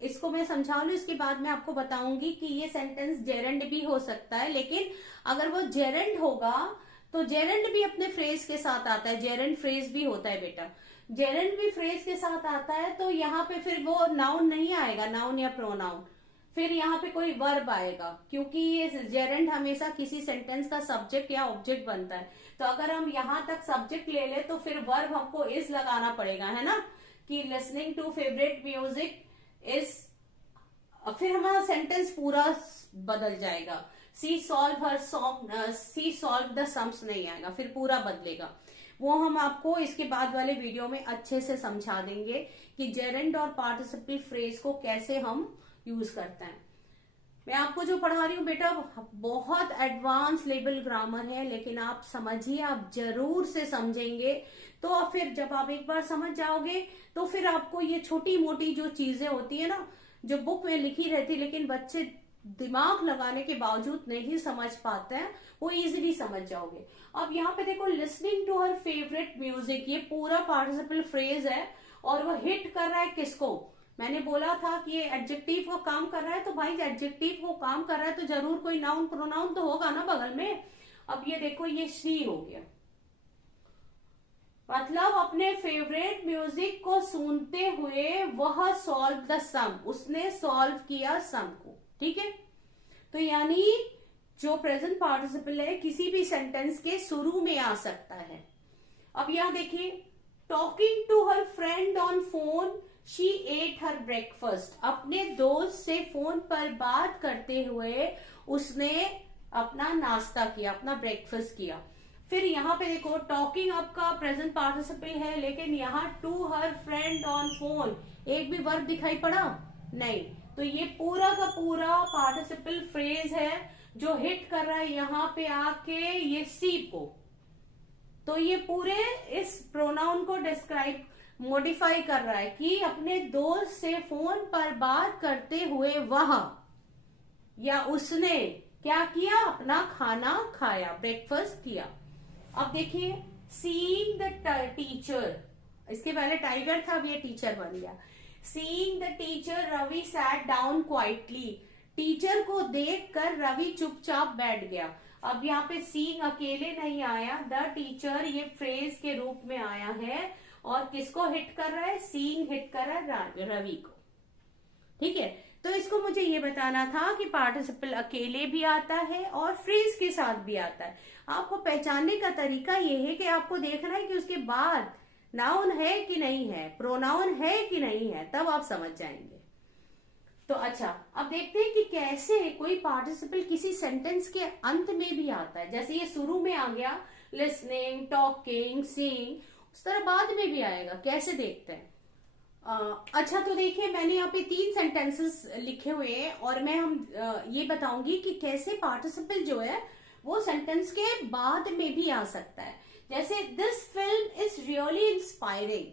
इसको मैं समझा लू, इसके बाद मैं आपको बताऊंगी कि ये सेंटेंस जेरेंड भी हो सकता है, लेकिन अगर वो जेरेंड होगा तो जेरेंड भी अपने फ्रेज के साथ आता है, जेरेंड फ्रेज भी होता है बेटा, जेरेंड भी फ्रेज के साथ आता है, तो यहाँ पे फिर वो नाउन नहीं आएगा, नाउन या प्रोनाउन, फिर यहाँ पे कोई वर्ब आएगा, क्योंकि ये जेरेंड हमेशा किसी सेंटेंस का सब्जेक्ट या ऑब्जेक्ट बनता है, तो अगर हम यहाँ तक सब्जेक्ट ले ले तो फिर वर्ब हमको इज लगाना पड़ेगा, है ना, कि listening to favourite music is, फिर हमारा सेंटेंस पूरा बदल जाएगा, she solve her song, she solve the sums नहीं आएगा, फिर पूरा बदलेगा। वो हम आपको इसके बाद वाले वीडियो में अच्छे से समझा देंगे कि जेरेंड और पार्टिसिपल फ्रेज को कैसे हम यूज करते हैं। मैं आपको जो पढ़ा रही हूँ बेटा बहुत एडवांस लेवल ग्रामर है, लेकिन आप समझिए, आप जरूर से समझेंगे तो फिर जब आप एक बार समझ जाओगे तो फिर आपको ये छोटी मोटी जो चीजें होती है ना, जो बुक में लिखी रहती लेकिन बच्चे दिमाग लगाने के बावजूद नहीं समझ पाते हैं, वो इजीली समझ जाओगे। अब यहाँ पे देखो listening to her favourite music, ये पूरा पार्टिसिपल फ्रेज है और वो हिट कर रहा है किसको, मैंने बोला था कि ये एडजेक्टिव को काम कर रहा है, तो भाई एडजेक्टिव को काम कर रहा है तो जरूर कोई नाउन प्रोनाउन तो होगा ना बगल में। अब ये देखो ये शी हो गया, मतलब अपने फेवरेट म्यूजिक को सुनते हुए वह सॉल्व द सम, उसने सॉल्व किया सम को, ठीक है। तो यानी जो प्रेजेंट पार्टिसिपल है किसी भी सेंटेंस के शुरू में आ सकता है। अब यहां देखिए, talking to her friend on phone she ate her breakfast. अपने दोस्त से फोन पर बात करते हुए उसने अपना नाश्ता किया, अपना ब्रेकफास्ट किया। फिर यहाँ पे देखो, टॉकिंग आपका प्रेजेंट पार्टिसिपल है, लेकिन यहाँ to her friend on phone एक भी वर्ब दिखाई पड़ा नहीं। तो ये पूरा का पूरा पार्टिसिपल फ्रेज है जो हिट कर रहा है यहाँ पे आके ये सी को। तो ये पूरे इस प्रोनाउन को डिस्क्राइब मॉडिफाई कर रहा है कि अपने दोस्त से फोन पर बात करते हुए वह या उसने क्या किया, अपना खाना खाया, ब्रेकफास्ट किया। अब देखिए, सीइंग द टीचर, इसके पहले टाइगर था, अब ये टीचर बन गया। Seeing the teacher Ravi sat down quietly. Teacher को देखकर रवि चुपचाप बैठ गया। अब यहाँ पे सीइंग अकेले नहीं आया, द टीचर ये फ्रेज के रूप में आया है और किसको हिट कर रहा है, सीइंग हिट कर रहा है रवि को। ठीक है, तो इसको मुझे ये बताना था कि पार्टिसिपल अकेले भी आता है और फ्रेज के साथ भी आता है। आपको पहचानने का तरीका ये है कि आपको देखना है कि उसके बाद नाउन है कि नहीं है, प्रोनाउन है कि नहीं है, तब आप समझ जाएंगे। तो अच्छा, अब देखते हैं कि कैसे कोई पार्टिसिपल किसी सेंटेंस के अंत में भी आता है। जैसे ये शुरू में आ गया, लिसनिंग, टॉकिंग, सीइंग, उस तरह बाद में भी आएगा। कैसे देखते हैं? अच्छा, तो देखिए, मैंने यहाँ पे 3 सेंटेंसेस लिखे हुए हैं और मैं ये बताऊंगी कि कैसे पार्टिसिपल जो है वो सेंटेंस के बाद में भी आ सकता है। जैसे this film is really inspiring.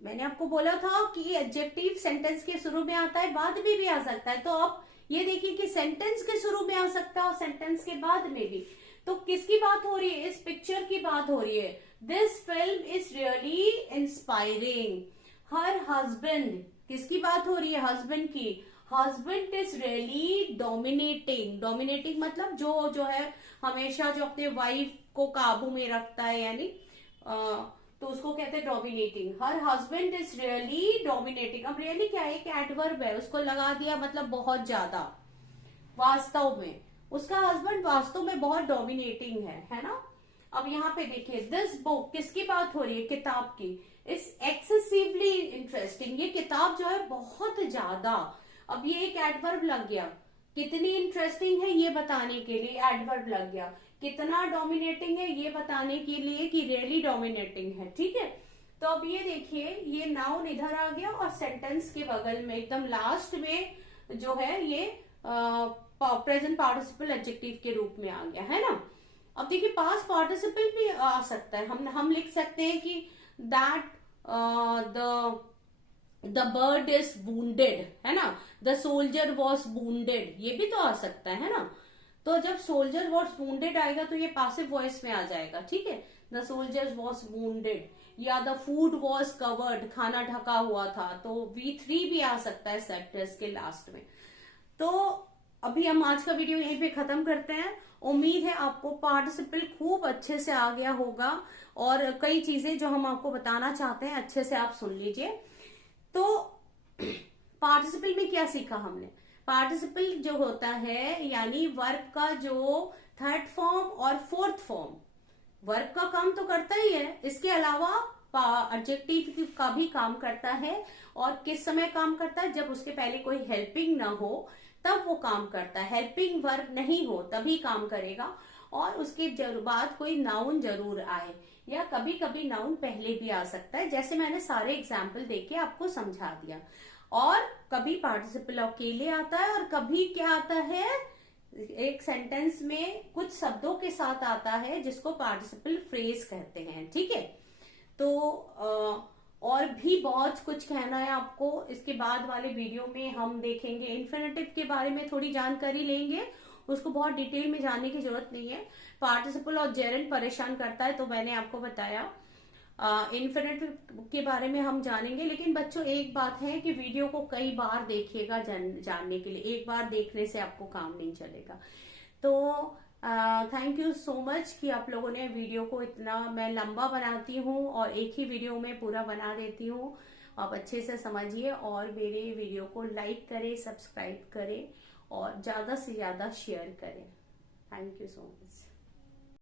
मैंने आपको बोला था कि एडजेक्टिव सेंटेंस के शुरू में आता है, बाद में भी आ सकता है। तो आप ये देखिए कि सेंटेंस के शुरू में आ सकता है और सेंटेंस के बाद में भी। तो किसकी बात हो रही है? इस पिक्चर की बात हो रही है। This film is really inspiring. Her husband, किसकी बात हो रही है? हस्बैंड की। Husband is really dominating. Dominating मतलब जो है हमेशा जो अपने वाइफ को काबू में रखता है, यानी तो उसको कहते हैं dominating. Her husband is really dominating. अब रियली क्या है? एक एडवर्ब है, उसको लगा दिया, मतलब बहुत ज्यादा। वास्तव में उसका हस्बैंड वास्तव में बहुत डोमिनेटिंग है ना। अब यहाँ पे देखिए, दिस बुक, किसकी बात हो रही है? किताब की। Is excessively interesting. ये किताब जो है बहुत ज्यादा। अब ये एक एडवर्ब लग गया। कितनी इंटरेस्टिंग है ये बताने के लिए एडवर्ब लग गया। कितना डोमिनेटिंग है ये बताने के लिए कि रियली डोमिनेटिंग है। ठीक है, तो अब ये देखिए, ये नाउन इधर आ गया और सेंटेंस के बगल में एकदम लास्ट में जो है ये प्रेजेंट पार्टिसिपल एडजेक्टिव के रूप में आ गया, है ना। अब देखिए, पास्ट पार्टिसिपल भी आ सकता है। हम लिख सकते हैं कि that the bird is wounded, है ना। द सोल्जर वॉज वुंडेड, ये भी तो आ सकता है ना। तो जब सोल्जर वॉज वुंडेड आएगा तो ये पासिव वॉइस में आ जाएगा। ठीक है, द सोल्जर वॉज वुंडेड। या द फूड वॉज कवर्ड, खाना ढका हुआ था, तो V3 भी आ सकता है सेंटेंस के लास्ट में। तो अभी हम आज का वीडियो यहीं पे खत्म करते हैं। उम्मीद है आपको पार्टिसिपल खूब अच्छे से आ गया होगा और कई चीजें जो हम आपको बताना चाहते हैं अच्छे से आप सुन लीजिए। तो पार्टिसिपल में क्या सीखा हमने? पार्टिसिपल जो होता है यानी वर्ब का जो थर्ड फॉर्म और फोर्थ फॉर्म, वर्ब का काम तो करता ही है, इसके अलावा एडजेक्टिव का भी काम करता है। और किस समय काम करता है? जब उसके पहले कोई हेल्पिंग ना हो तब वो काम करता है। हेल्पिंग वर्ब नहीं हो तभी काम करेगा। और उसके बाद कोई नाउन जरूर आए, या कभी कभी नाउन पहले भी आ सकता है, जैसे मैंने सारे एग्जाम्पल देके आपको समझा दिया। और कभी पार्टिसिपल अकेले आता है और कभी क्या आता है, एक सेंटेंस में कुछ शब्दों के साथ आता है जिसको पार्टिसिपल फ्रेज कहते हैं। ठीक है, तो और भी बहुत कुछ कहना है आपको। इसके बाद वाले वीडियो में हम देखेंगे इन्फिनेटिव के बारे में, थोड़ी जानकारी लेंगे। उसको बहुत डिटेल में जानने की जरूरत नहीं है। पार्टिसिपल और जेरेंड परेशान करता है तो मैंने आपको बताया। इन्फिनेटिव के बारे में हम जानेंगे। लेकिन बच्चों, एक बात है कि वीडियो को कई बार देखिएगा जानने के लिए। एक बार देखने से आपको काम नहीं चलेगा। तो थैंक यू सो मच कि आप लोगों ने वीडियो को इतना, मैं लंबा बनाती हूँ और एक ही वीडियो में पूरा बना देती हूँ। आप अच्छे से समझिए और मेरे वीडियो को लाइक करें, सब्सक्राइब करें और ज्यादा से ज्यादा शेयर करें। Thank you so much.